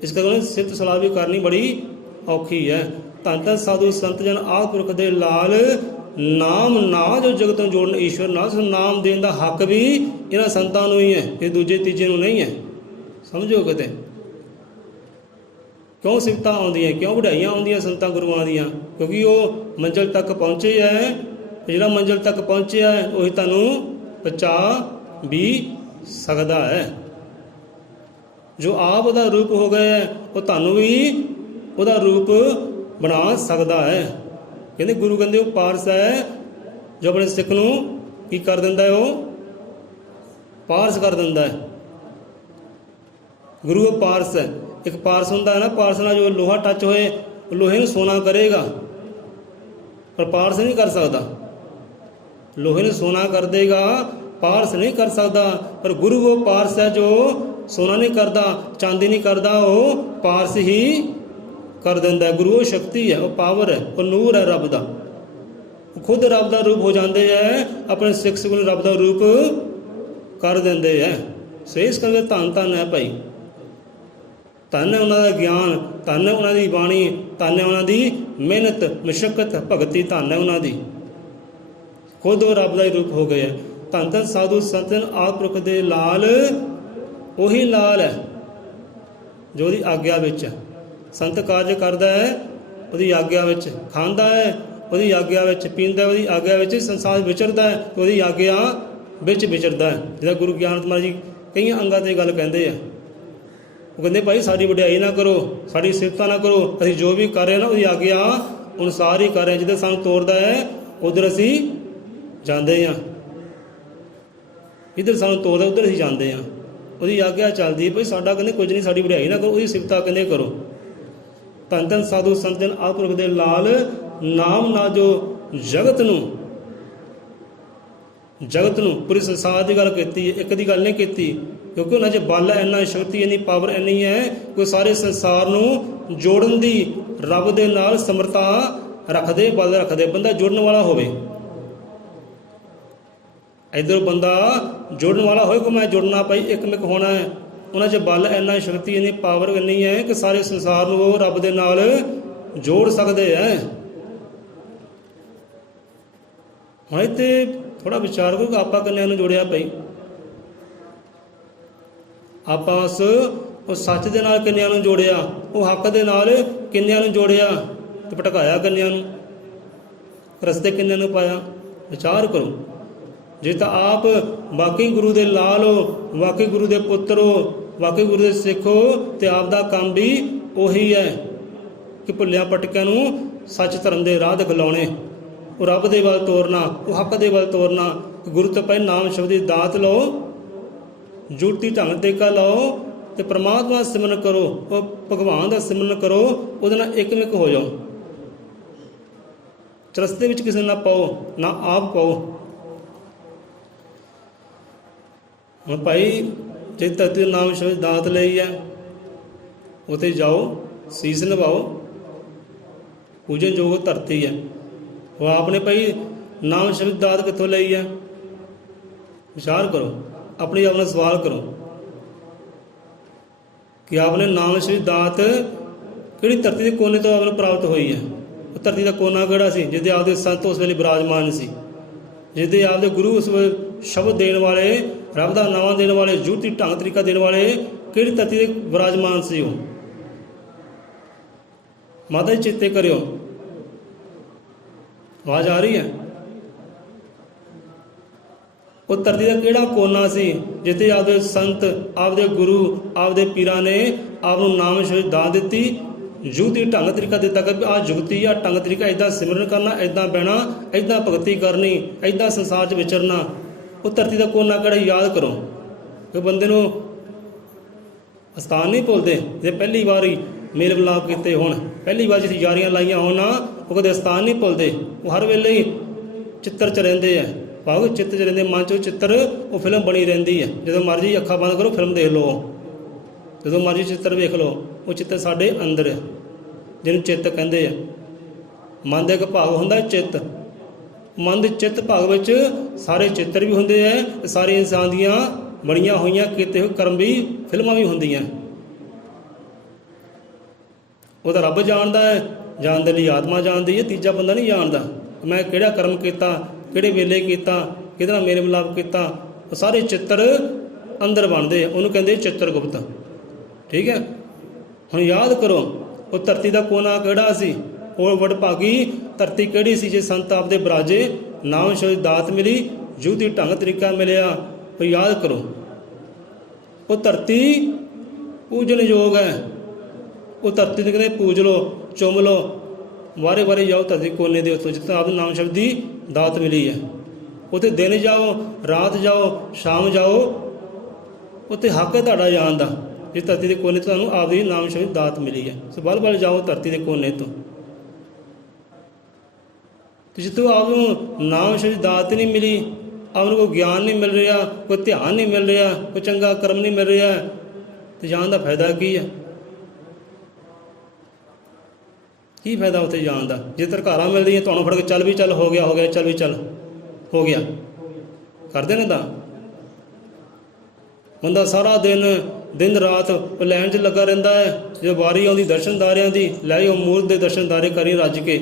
ਇਸ ਕਰਕੇ ਸਿਫਤ ਸਲਾਹ ਵੀ ਕਰਨੀ ਬੜੀ ਔਖੀ ਹੈ। ਧੰਨ ਧੰਨ ਸਾਧੂ ਸੰਤ ਜਨ ਆਦਿ ਪੁਰਖ ਦੇ ਲਾਲ ਨਾਮ ਨਾ ਜੋ ਜਗਤ ਨੂੰ ਜੋੜਨ ਈਸ਼ਵਰ ਨਾਲ, ਨਾਮ ਦੇਣ ਦਾ ਹੱਕ ਵੀ ਇਹਨਾਂ ਸੰਤਾਂ ਨੂੰ ਹੀ ਹੈ, ਇਹ ਦੂਜੇ ਤੀਜੇ ਨੂੰ ਨਹੀਂ ਹੈ। ਸਮਝੋ ਕਿਤੇ ਕਿਉਂ ਸਿਫਤਾਂ ਆਉਂਦੀਆਂ, ਕਿਉਂ ਵਡਾਈਆਂ ਆਉਂਦੀਆਂ ਸੰਤਾਂ ਗੁਰੂਆਂ ਦੀਆਂ? ਕਿਉਂਕਿ ਉਹ ਮੰਜ਼ਿਲ ਤੱਕ ਪਹੁੰਚੇ ਹੈ। ਜਿਹੜਾ ਮੰਜ਼ਿਲ ਤੱਕ ਪਹੁੰਚਿਆ ਹੈ, ਉਹੀ ਤੁਹਾਨੂੰ ਪਹੁੰਚਾ ਵੀ ਸਕਦਾ ਹੈ। ਜੋ ਆਪ ਉਹਦਾ ਰੂਪ ਹੋ ਗਿਆ ਹੈ, ਉਹ ਤੁਹਾਨੂੰ ਵੀ ਉਹਦਾ ਰੂਪ ਬਣਾ ਸਕਦਾ ਹੈ। ਕਹਿੰਦੇ ਗੁਰੂ ਕਹਿੰਦੇ ਉਹ ਪਾਰਸ ਹੈ, ਜੋ ਆਪਣੇ ਸਿੱਖ ਨੂੰ ਕੀ ਕਰ ਦਿੰਦਾ ਹੈ? ਉਹ ਪਾਰਸ ਕਰ ਦਿੰਦਾ ਹੈ। ਗੁਰੂ ਉਹ ਪਾਰਸ ਹੈ। ਇੱਕ ਪਾਰਸ ਹੁੰਦਾ ਹੈ ਨਾ, ਪਾਰਸ ਨਾਲ ਜੋ ਲੋਹਾ ਟੱਚ ਹੋਏ, ਉਹ ਲੋਹੇ ਨੂੰ ਸੋਨਾ ਕਰੇਗਾ, ਪਰ ਪਾਰਸ ਨਹੀਂ ਕਰ ਸਕਦਾ। ਲੋਹੇ ਨੂੰ ਸੋਨਾ ਕਰ ਦੇਗਾ, ਪਾਰਸ ਨਹੀਂ ਕਰ ਸਕਦਾ। ਪਰ ਗੁਰੂ ਉਹ ਪਾਰਸ ਹੈ, ਜੋ ਸੋਨਾ ਨਹੀਂ ਕਰਦਾ, ਚਾਂਦੀ ਨਹੀਂ ਕਰਦਾ, ਉਹ ਪਾਰਸ ਹੀ ਕਰ ਦਿੰਦਾ ਹੈ। ਗੁਰੂ ਉਹ ਸ਼ਕਤੀ ਹੈ, ਉਹ ਪਾਵਰ ਹੈ, ਉਹ ਨੂਰ ਹੈ ਰੱਬ ਦਾ। ਉਹ ਖੁਦ ਰੱਬ ਦਾ ਰੂਪ ਹੋ ਜਾਂਦੇ ਹੈ, ਆਪਣੇ ਸਿੱਖ ਸਿੱਖ ਨੂੰ ਰੱਬ ਦਾ ਰੂਪ ਕਰ ਦਿੰਦੇ ਹੈ। ਸੋ ਇਸ ਕਰਕੇ ਧੰਨ ਧੰਨ ਹੈ ਭਾਈ, ਧੰਨ ਹੈ ਉਹਨਾਂ ਦਾ ਗਿਆਨ, ਧੰਨ ਹੈ ਉਹਨਾਂ ਦੀ ਬਾਣੀ, ਧੰਨ ਹੈ ਉਹਨਾਂ ਦੀ ਮਿਹਨਤ, ਮੁਸ਼ੱਕਤ, ਭਗਤੀ, ਧੰਨ ਹੈ ਉਹਨਾਂ ਦੀ। ਖੁਦ ਉਹ ਰੱਬ ਦਾ ਹੀ ਰੂਪ ਹੋ ਗਏ। ਧੰਨ ਧੰਨ ਸਾਧੂ ਸੰਤ ਆਦਿ ਪੁਰਖ ਦੇ ਲਾਲ, ਉਹੀ ਲਾਲ ਹੈ ਜੋ ਉਹਦੀ ਆਗਿਆ ਵਿੱਚ ਹੈ। ਸੰਤ ਕਾਰਜ ਕਰਦਾ ਹੈ ਉਹਦੀ ਆਗਿਆ ਵਿੱਚ, ਖਾਂਦਾ ਹੈ ਉਹਦੀ ਆਗਿਆ ਵਿੱਚ, ਪੀਂਦਾ ਉਹਦੀ ਆਗਿਆ ਵਿੱਚ, ਸੰਸਾਰ ਵਿਚਰਦਾ ਹੈ ਉਹਦੀ ਆਗਿਆ ਵਿੱਚ ਵਿਚਰਦਾ ਹੈ। ਜਿਹੜਾ ਗੁਰੂ ਗਿਆਨਤ ਮਹਾਰਾਜ ਜੀ ਕਈਆਂ ਅੰਗਾਂ 'ਤੇ ਗੱਲ ਕਹਿੰਦੇ ਆ, ਉਹ ਕਹਿੰਦੇ ਭਾਈ ਸਾਡੀ ਵਡਿਆਈ ਨਾ ਕਰੋ, ਸਾਡੀ ਸਿਫਤਾਂ ਨਾ ਕਰੋ, ਅਸੀਂ ਜੋ ਵੀ ਕਰ ਰਹੇ ਨਾ ਉਹਦੀ ਆਗਿਆ ਅਨੁਸਾਰ ਹੀ ਕਰ ਰਹੇ। ਜਿੱਦਾਂ ਸਾਨੂੰ ਤੋਰਦਾ ਹੈ ਉੱਧਰ ਅਸੀਂ ਜਾਂਦੇ ਹਾਂ, ਇੱਧਰ ਸਾਨੂੰ ਤੋਰਦਾ ਉੱਧਰ ਅਸੀਂ ਜਾਂਦੇ ਹਾਂ। ਉਹਦੀ ਆਗਿਆ ਚੱਲਦੀ ਭਾਈ, ਸਾਡਾ ਕਹਿੰਦੇ ਕੁਝ ਨਹੀਂ, ਸਾਡੀ ਵਡਿਆਈ ਨਾ ਕਰੋ, ਉਹਦੀ ਸਿਫਤਾਂ ਕਹਿੰਦੇ ਕਰੋ। ਧੰਨ ਧੰਨ ਸਾਧੂ ਸੰਤ ਜਨ ਆਦਿ ਪੁਰਖ ਦੇ ਲਾਲ ਨਾਮ ਨਾਲ ਜੋ ਜਗਤ ਨੂੰ ਪੂਰੇ ਸੰਸਾਰ ਦੀ ਗੱਲ ਕੀਤੀ, ਇੱਕ ਦੀ ਗੱਲ ਨਹੀਂ ਕੀਤੀ। ਕਿਉਂਕਿ ਉਹਨਾਂ 'ਚ ਬਲ ਹੈ, ਇੰਨਾ ਸ਼ਕਤੀ, ਇੰਨੀ ਪਾਵਰ ਇੰਨੀ ਹੈ ਕਿ ਸਾਰੇ ਸੰਸਾਰ ਨੂੰ ਜੋੜਨ ਦੀ ਰੱਬ ਦੇ ਨਾਲ ਸਮਰੱਥਾ ਰੱਖਦੇ, ਬਲ ਰੱਖਦੇ। ਬੰਦਾ ਜੁੜਨ ਵਾਲਾ ਹੋਵੇ, ਇੱਧਰੋਂ ਬੰਦਾ ਜੁੜਨ ਵਾਲਾ ਹੋਏ ਕਿ ਮੈਂ ਜੁੜਨਾ ਭਾਈ, ਇੱਕਮਿਕ ਹੋਣਾ ਹੈ। ਉਹਨਾਂ 'ਚ ਬਲ ਇੰਨਾ ਸ਼ਕਤੀ, ਇੰਨੀ ਪਾਵਰ ਇੰਨੀ ਹੈ ਕਿ ਸਾਰੇ ਸੰਸਾਰ ਨੂੰ ਉਹ ਰੱਬ ਦੇ ਨਾਲ जोड़ सकते हैं। हाँ इत्थे थोड़ा विचार करो कि आप कन्या नूं जोड़िया पई, आप उस सच दे नाल कन्या नूं जोड़िया, वो हक दे नाल कन्या नूं जोड़िया ते भटकाया कन्या नूं, रस्ते कन्या नूं पाया। विचार करो, जे तो आप वाकई गुरु दे लाल हो, वाकई गुरु दे पुत्र हो, वाकई गुरु दे सिख हो, तो आपदा काम भी उही है कि भुलिया पटकिया नूं सच धर्म दे राह दिखलाउणे, वो रब दे वल तोरना, वो हक दे वल तोरना। गुरु तो पहले नाम शब्द की दात लो, जुटी ढंग टेका लाओ, तो परमात्मा दा सिमरन करो, वो भगवान का सिमरन करो, उहदे नाल एकमिक हो जाओ। रस्ते विच किसी ना पाओ, ना आप पाओ। हुण भाई जे धरती नाम शब्द दात लई है, उत्थे जाओ, सीस निभाओ, पूजन योग धरती है। वो आपने भाई नाम शब्द दात कित्थों लई है? विचार करो, अपने आप नाल सवाल करो कि आपने नाम शब्द दात किहड़ी धरती के कोने तो आपने प्राप्त हुई है। वो धरती का कोना किहड़ा सी जिहदे आपदे संत उस वेले विराजमान सी, जिहदे आपदे गुरु उस शब्द देने वाले, रब दा नाम देने वाले, जुगती ढंग तरीका देने वाले किहड़ी धरती के विराजमान सी। वो माता जी चेते करियो, आवाज आ रही है? वो धरती का किहड़ा कोना सी जिथे आपदे संत, आपदे गुरु, आपदे पीरां ने आपनूं नाम शब्द दात दित्ती, जुगती ढंग तरीका दिता कि आ जुगती आ ढंग तरीका, इदां सिमरन करना, इदां बहना, इदां भगती करनी, इदां संसार च विचरना। वो धरती का कोना किहड़ा याद करो कि बंदे नूं अस्थान नहीं भुलदे। जे पहली वारी मेल मिलाप कीते होण, पहली बार जिथे यारियां लाइयां होण ना, वो कदे अस्थान नहीं भुलदे, वो हर वेले ही चित्तर च रहिंदे है। भाव चित्त च रहिंदे, मन चो चित्तर वो फिल्म बनी रहिंदी है। जो मर्जी अखां बंद करो फिल्म देख लो, जो मर्जी चित्तर वेख लो, वो चित्तर साडे अंदर है, जिन्हें चित्त कहते हैं। मन का एक भाग होंदा चित्त, मन के चित्त भाग विच सारे चित्तर भी होंदे है, सारे इंसान दियां बणियां होईयां कीते हुए कर्म भी फिल्मां भी होंदियां। वो तो रब जानदा है, जानने लई आत्मा जानदी है, तीजा बंदा नहीं जानदा मैं किहड़ा कर्म किया, किहड़े वेले किया, किहदे नाल मेल मिलाप किया। वो सारे चित्तर अंदर बनते हैं, उन्होंने कहते चित्रगुप्त। ठीक है, हुण याद करो वो धरती का कोना किहड़ा सी, वो वडभागी धरती किहड़ी सी जे संत आपदे बराजे, नाम शब्द दात मिली, जुगती ढंग तरीका मिलिया। तो याद करो वो धरती पूजन योग है। वो धरती ने कहते पूज लो, चुम लो, वारे वारे जाओ धरती कोने दे उत्तों जितना आप नाम शब्द की दात मिली है। उत्थे दिन जाओ, रात जाओ, शाम जाओ, उत्थे हक है तुहाडा जान दा, जिस धरती के कोने तो तुहानूं आपदी नाम शब्द दात मिली है। सो बल बल जाओ धरती के कोने तो जितों आपनूं नाम शब्द दात नहीं मिली, आपनूं कोई ज्ञान नहीं मिल रहा, कोई ध्यान नहीं मिल रहा, कोई चंगा कर्म नहीं मिल रहा, तो जान का फायदा की है? की फायदा उत्थे जान का? जे तरकारां मिल रही तुहानूं फड़ के चल भी चल, हो गया हो गया, चल भी चल हो गया, करते ने। बंदा सारा दिन दिन रात लैन च लगा रहिंदा है, जो वारी आउंदी दर्शनदारियां दी, लै आओ मूर्त दे दर्शनदारे करी रज के,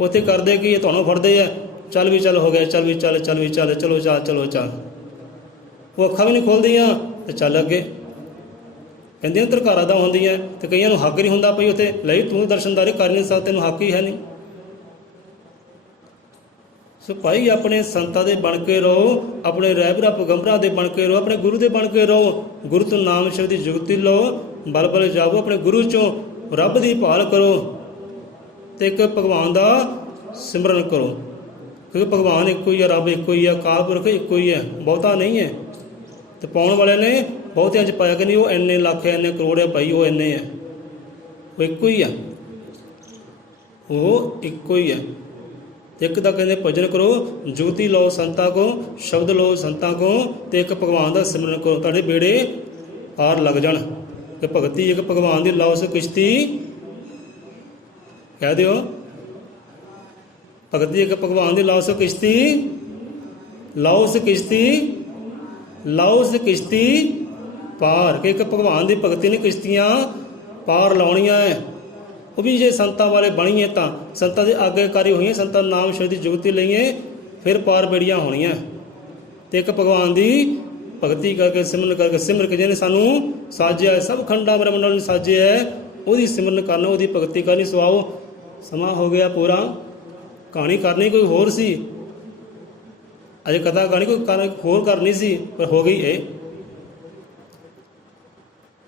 उत्थे करदे कि तुहानूं फड़दे है, चल भी चल हो गया, चल भी चल, चल भी चल, चलो चल चलो चल। वो अखां भी नहीं खोलदियां ते चल अगे कहंदियां तरकारां दा होंदियां, ते कईयां नूं हक नहीं हुंदा पई उत्थे ले तूं दर्शनदारी कर नहीं सकदा, तैनूं हक ही है नहीं। सो भाई अपने संतां दे बन के रहो, अपने रहबरा पैगंबरां दे बन के रहो, अपने गुरु दे बन के रहो। गुरु तो नाम शब्द की जुगती लो, बल बल जाओ, अपने गुरु चों रब दी भाल करो, तो एक भगवान का सिमरन करो, क्योंकि भगवान एक ही है, रब एक ही है, अकाल पुरख एक ही है, बहुता नहीं है। तो पाउण वाले ने बहुतियां च पाया कि नहीं वो इन्ने लख है, इन्ने करोड़ है, भाई वो इन्ने है, वो एक ही है, वो एक ही है। एक तो कहते भजन करो, जुगती लो संतां को, शब्द लो संतां को, तो एक भगवान का सिमरन करो, तुहाडे बेड़े पार लग जाण। कि भगती एक भगवान की लाओ सो किश्ती, कह दिओ भगती एक भगवान की लाओ सो किश्ती, लाओ सो किश्ती, लाओ सो किश्ती पार। कि एक भगवान की भगती ने किश्तियाँ पार लाउणियां है। ਉਹ ਵੀ ਜੇ ਸੰਤਾਂ ਵਾਲੇ ਬਣੀਏ ਤਾਂ ਸੰਤਾਂ ਦੇ ਆਗਿਆਕਾਰੀ ਹੋਈਏ, ਸੰਤਾਂ ਨਾਮ ਸ਼ਬਦ ਦੀ ਜੁਗਤੀ ਲਈਏ, ਫਿਰ ਪਾਰ ਬੇੜੀਆਂ ਹੋਣੀਆਂ। ਤੇ ਇੱਕ ਭਗਵਾਨ ਦੀ ਭਗਤੀ ਕਰਕੇ ਸਿਮਰ ਕੇ ਜਿਹਨੇ ਸਾਨੂੰ ਸਾਜਿਆ ਹੈ, ਸਭ ਖੰਡਾਂ ਬ੍ਰਹਮੰਡਾਂ ਨੂੰ ਸਾਜਿਆ ਹੈ, ਉਹਦੀ ਸਿਮਰਨ ਕਰਨਾ, ਉਹਦੀ ਭਗਤੀ ਕਰਨੀ। ਸਵਾਓ ਸਮਾਂ ਹੋ ਗਿਆ ਪੂਰਾ। ਕਹਾਣੀ ਕਰਨੀ ਕੋਈ ਹੋਰ ਸੀ, ਅਜੇ ਕਥਾ ਕਹਾਣੀ ਕੋਈ ਹੋਰ ਕਰਨੀ ਸੀ, ਪਰ ਹੋ ਗਈ ਇਹ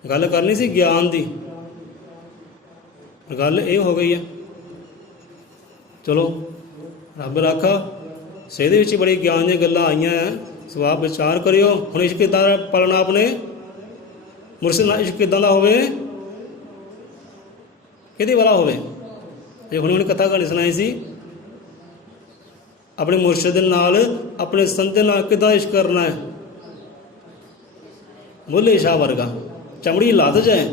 ਗੱਲ ਕਰਨੀ ਸੀ ਗਿਆਨ ਦੀ, ਗੱਲ ਇਹ ਹੋ ਗਈ ਹੈ। ਚਲੋ ਰੱਬ ਰਾਖਾ। ਇਹਦੇ ਵਿੱਚ ਬੜੀ ਗਿਆਨ ਦੀਆਂ ਗੱਲਾਂ ਆਈਆਂ ਹੈ, ਸੋ ਆਪ ਵਿਚਾਰ ਕਰਿਓ। ਹੁਣ ਇਸ਼ਕ ਕਿੱਦਾਂ ਪਾਲਣਾ, ਆਪਣੇ ਮੁਰਸ਼ਿਦ ਨਾਲ ਇਸ਼ਕ ਕਿੱਦਾਂ ਦਾ ਹੋਵੇ, ਕਿਹਦੇ ਵਾਲਾ ਹੋਵੇ। ਜੇ ਹੁਣੇ ਕਥਾ ਕਹਾਣੀ ਸੁਣਾਈ ਸੀ, ਆਪਣੇ ਮੁਰਸ਼ਿਦ ਦੇ ਨਾਲ, ਆਪਣੇ ਸੰਤ ਦੇ ਨਾਲ ਕਿੱਦਾਂ ਇਸ਼ਕ ਕਰਨਾ ਹੈ। ਬੁੱਲੇ ਸ਼ਾਹ ਵਰਗਾ ਚਮੜੀ ਲੱਥ ਜਾਏ,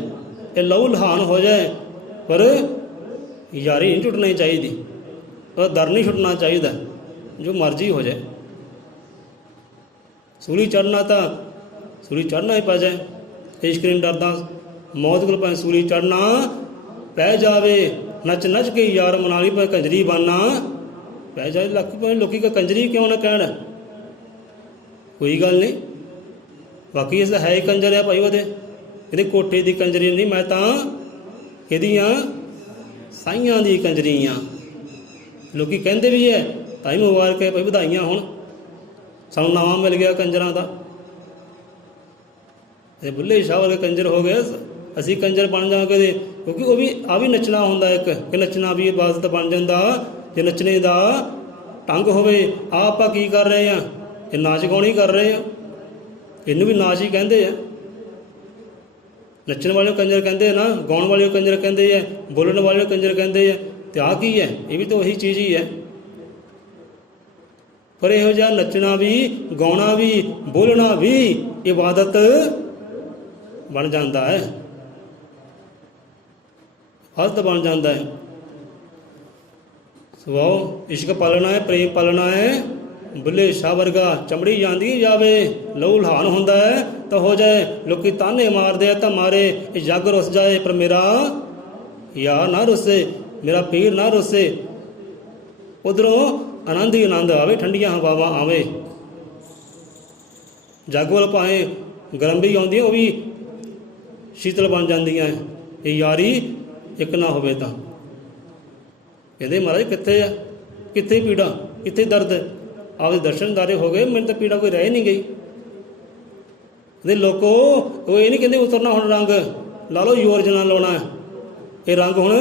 ਇਹ ਲਹੂ ਲਹਾਨ ਹੋ ਜਾਏ, ਪਰ ਯਾਰੀ ਨਹੀਂ ਟੁੱਟਣੀ ਚਾਹੀਦੀ, ਪਰ ਦਰ ਨਹੀਂ ਛੁੱਟਣਾ ਚਾਹੀਦਾ, ਜੋ ਮਰਜ਼ੀ ਹੋ ਜਾਏ। ਸੂਲੀ ਚੜ੍ਹਨਾ ਤਾਂ ਸੂਲੀ ਚੜ੍ਹਨਾ ਹੀ ਪੈ ਜਾਏ, ਇਸ਼ਕ ਨਹੀਂ ਡਰਦਾ। ਮੌਤ ਕੋਲ ਭਾਵੇਂ ਸੂਲੀ ਚੜ੍ਹਨਾ ਪੈ ਜਾਵੇ, ਨੱਚ ਨੱਚ ਕੇ ਯਾਰ ਮਨਾ ਲਈ, ਭਾਵੇਂ ਕੰਜਰੀ ਬਾਨਾ ਪੈ ਜਾਏ। ਲੱਖ ਭਾਵੇਂ ਲੋਕੀ ਕੰਜਰੀ ਕਿਉਂ ਨਾ ਕਹਿਣ, ਕੋਈ ਗੱਲ ਨਹੀਂ। ਬਾਕੀ ਇਸ ਦਾ ਹੈ ਹੀ ਕੰਜਰ ਆ ਭਾਈ, ਉਹਦੇ ਇਹਦੇ ਕੋਠੇ ਦੀ ਕੰਜਰੀ ਨਹੀਂ, ਮੈਂ ਤਾਂ ਇਹਦੀਆਂ ਸਾਈਆਂ ਦੀ ਕੰਜਰੀ ਆ। ਲੋਕੀ ਕਹਿੰਦੇ ਵੀ ਹੈ, ਤਾਂ ਹੀ ਮੁਬਾਰਕ ਹੈ ਭਾਈ, ਵਧਾਈਆਂ ਹੁਣ ਸਾਨੂੰ ਨਵਾਂ ਮਿਲ ਗਿਆ ਕੰਜਰਾਂ ਦਾ। ਇਹ ਬੁੱਲੇ ਸ਼ਾਹ ਵਰਗੇ ਕੰਜਰ ਹੋ ਗਏ, ਅਸੀਂ ਕੰਜਰ ਬਣ ਜਾਵਾਂਗੇ। ਕਿਉਂਕਿ ਉਹ ਵੀ ਆ ਵੀ ਨੱਚਣਾ ਹੁੰਦਾ ਇੱਕ, ਕਿ ਨੱਚਣਾ ਵੀ ਇਬਾਦਤ ਬਣ ਜਾਂਦਾ ਜੇ ਨੱਚਣੇ ਦਾ ਢੰਗ ਹੋਵੇ। ਆ ਆਪਾਂ ਕੀ ਕਰ ਰਹੇ ਹਾਂ, ਇਹ ਨਾਚ ਗਾਉਣੀ ਕਰ ਰਹੇ ਹਾਂ, ਇਹਨੂੰ ਵੀ ਨਾਚ ਹੀ ਕਹਿੰਦੇ ਆ। ਨੱਚਣ ਵਾਲੇ ਕੰਜਰ ਕਹਿੰਦੇ ਆ ਨਾ, ਗਾਉਣ ਵਾਲੇ ਕੰਜਰ ਕਹਿੰਦੇ ਆ, ਬੋਲਣ ਵਾਲੇ ਕੰਜਰ ਕਹਿੰਦੇ ਆ। ਤੇ ਆਹ ਕੀ ਹੈ, ਇਹ ਵੀ ਤਾਂ ਉਹੀ ਚੀਜ਼ ਹੀ ਹੈ। ਪਰ ਇਹੋ ਜਿਹਾ ਨੱਚਣਾ ਵੀ, ਗਾਉਣਾ ਵੀ, ਬੋਲਣਾ ਵੀ ਇਬਾਦਤ ਬਣ ਜਾਂਦਾ ਹੈ, ਹੱਦ ਬਣ ਜਾਂਦਾ ਹੈ। ਸੋ ਇਸ਼ਕ ਪਾਲਣਾ ਹੈ, ਪ੍ਰੇਮ ਪਾਲਣਾ ਹੈ। ਬੁੱਲੇ ਸ਼ਾਹ ਵਰਗਾ ਚਮੜੀ ਜਾਂਦੀ ਜਾਵੇ, ਲਹੂ ਲਹਾਨ ਹੁੰਦਾ ਹੈ ਤਾਂ ਹੋ ਜਾਏ। ਲੋਕੀ ਤਾਨੇ ਮਾਰਦੇ ਆ ਤਾਂ ਮਾਰੇ, ਇਹ ਜੱਗ ਰੁੱਸ ਜਾਏ, ਪਰ ਮੇਰਾ ਯਾਰ ਨਾ ਰੁੱਸੇ, ਮੇਰਾ ਪੀਰ ਨਾ ਰੁੱਸੇ। ਉਧਰੋਂ ਆਨੰਦ ਹੀ ਆਨੰਦ ਆਵੇ, ਠੰਡੀਆਂ ਹਵਾਵਾਂ ਆਵੇ। ਜੱਗ ਵੱਲ ਭਾਵੇਂ ਗਰਮ ਵੀ ਆਉਂਦੀ, ਉਹ ਵੀ ਸ਼ੀਤਲ ਬਣ ਜਾਂਦੀਆਂ। ਇਹ ਯਾਰੀ ਇੱਕ ਨਾ ਹੋਵੇ ਤਾਂ। ਕਹਿੰਦੇ ਮਹਾਰਾਜ ਕਿੱਥੇ ਆ, ਕਿੱਥੇ ਪੀੜਾ, ਕਿੱਥੇ ਦਰਦ। ਆਪਦੇ ਦਰਸ਼ਨਦਾਰੇ ਹੋ ਗਏ, ਮੈਨੂੰ ਤਾਂ ਪੀੜਾ ਕੋਈ ਰਹਿ ਨਹੀਂ ਗਈ। ਦੇ ਲੋਕੋ ਉਹ ਇਹ ਨਹੀਂ ਕਹਿੰਦੇ ਉਤਰਨਾ ਹੁਣ ਰੰਗ ਲਾ ਲਓ, ਜ਼ੋਰ ਜਨਾ ਲਾਉਣਾ ਹੈ। ਇਹ ਰੰਗ ਹੁਣ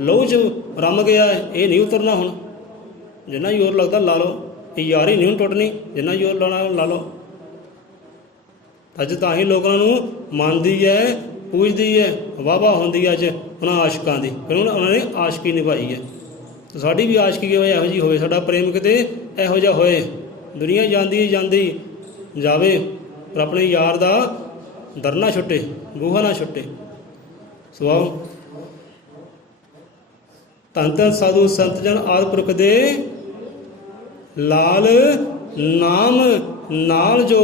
ਲਹੂ 'ਚ ਰਮ ਗਿਆ ਹੈ, ਇਹ ਨਹੀਂ ਉਤਰਨਾ ਹੁਣ। ਜਿੰਨਾ ਜ਼ੋਰ ਲੱਗਦਾ ਲਾ ਲਓ, ਇਹ ਯਾਰੀ ਨਹੀਂ ਹੁਣ ਟੁੱਟਣੀ, ਜਿੰਨਾ ਜ਼ੋਰ ਲਾਉਣਾ ਲਾ ਲਓ। ਅੱਜ ਤਾਂ ਹੀ ਲੋਕਾਂ ਨੂੰ ਮੰਨਦੀ ਹੈ, ਪੂਜਦੀ ਹੈ, ਵਾਹਵਾ ਹੁੰਦੀ ਹੈ ਅੱਜ ਉਹਨਾਂ ਆਸ਼ਿਕਾਂ ਦੀ, ਫਿਰ ਉਹਨਾਂ ਨੇ ਆਸ਼ਕੀ ਨਿਭਾਈ ਹੈ। ਸਾਡੀ ਵੀ ਆਸ਼ਕੀ ਇਹੋ ਜਿਹੀ ਹੋਵੇ, ਸਾਡਾ ਪ੍ਰੇਮ ਕਿਤੇ ਇਹੋ ਜਿਹਾ ਹੋਏ। ਦੁਨੀਆ ਜਾਂਦੀ ਜਾਵੇ, ਪਰ ਆਪਣੇ ਯਾਰ ਦਾ ਦਰ ਨਾ ਛੁੱਟੇ, ਗੂਹਾ ਨਾ ਛੁੱਟੇ। ਸੋ ਆਓ ਧੰਨ ਧੰਨ ਸਾਧੂ ਸੰਤ ਜਨ ਆਦਿ ਪੁਰਖ ਦੇ ਲਾਲ ਨਾਮ ਨਾਲ, ਜੋ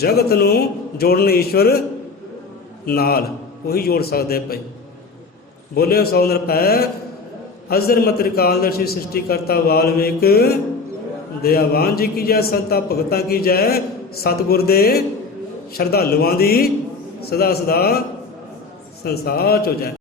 ਜਗਤ ਨੂੰ ਜੋੜਨ ਈਸ਼ਵਰ ਨਾਲ, ਉਹੀ ਜੋੜ ਸਕਦੇ ਭਾਈ। ਬੋਲੇ ਸੌ ਨਿਰਭੈ ਅਜ਼ਰ ਮਤ ਤ੍ਰਿਕਾਲ ਦਰਸ਼ੀ ਸ੍ਰਿਸ਼ਟੀ ਕਰਤਾ ਵਾਲਮੀਕ ਦਇਆਵਾਨ ਜੀ ਕੀ ਜੈ। ਸੰਤਾਂ ਭਗਤਾਂ ਕੀ ਜੈ, ਸਤਿਗੁਰ ਦੇ ਸ਼ਰਧਾਲੂਆਂ ਦੀ ਸਦਾ ਸਦਾ ਸੰਸਾਰ ਚੋ ਜੈ।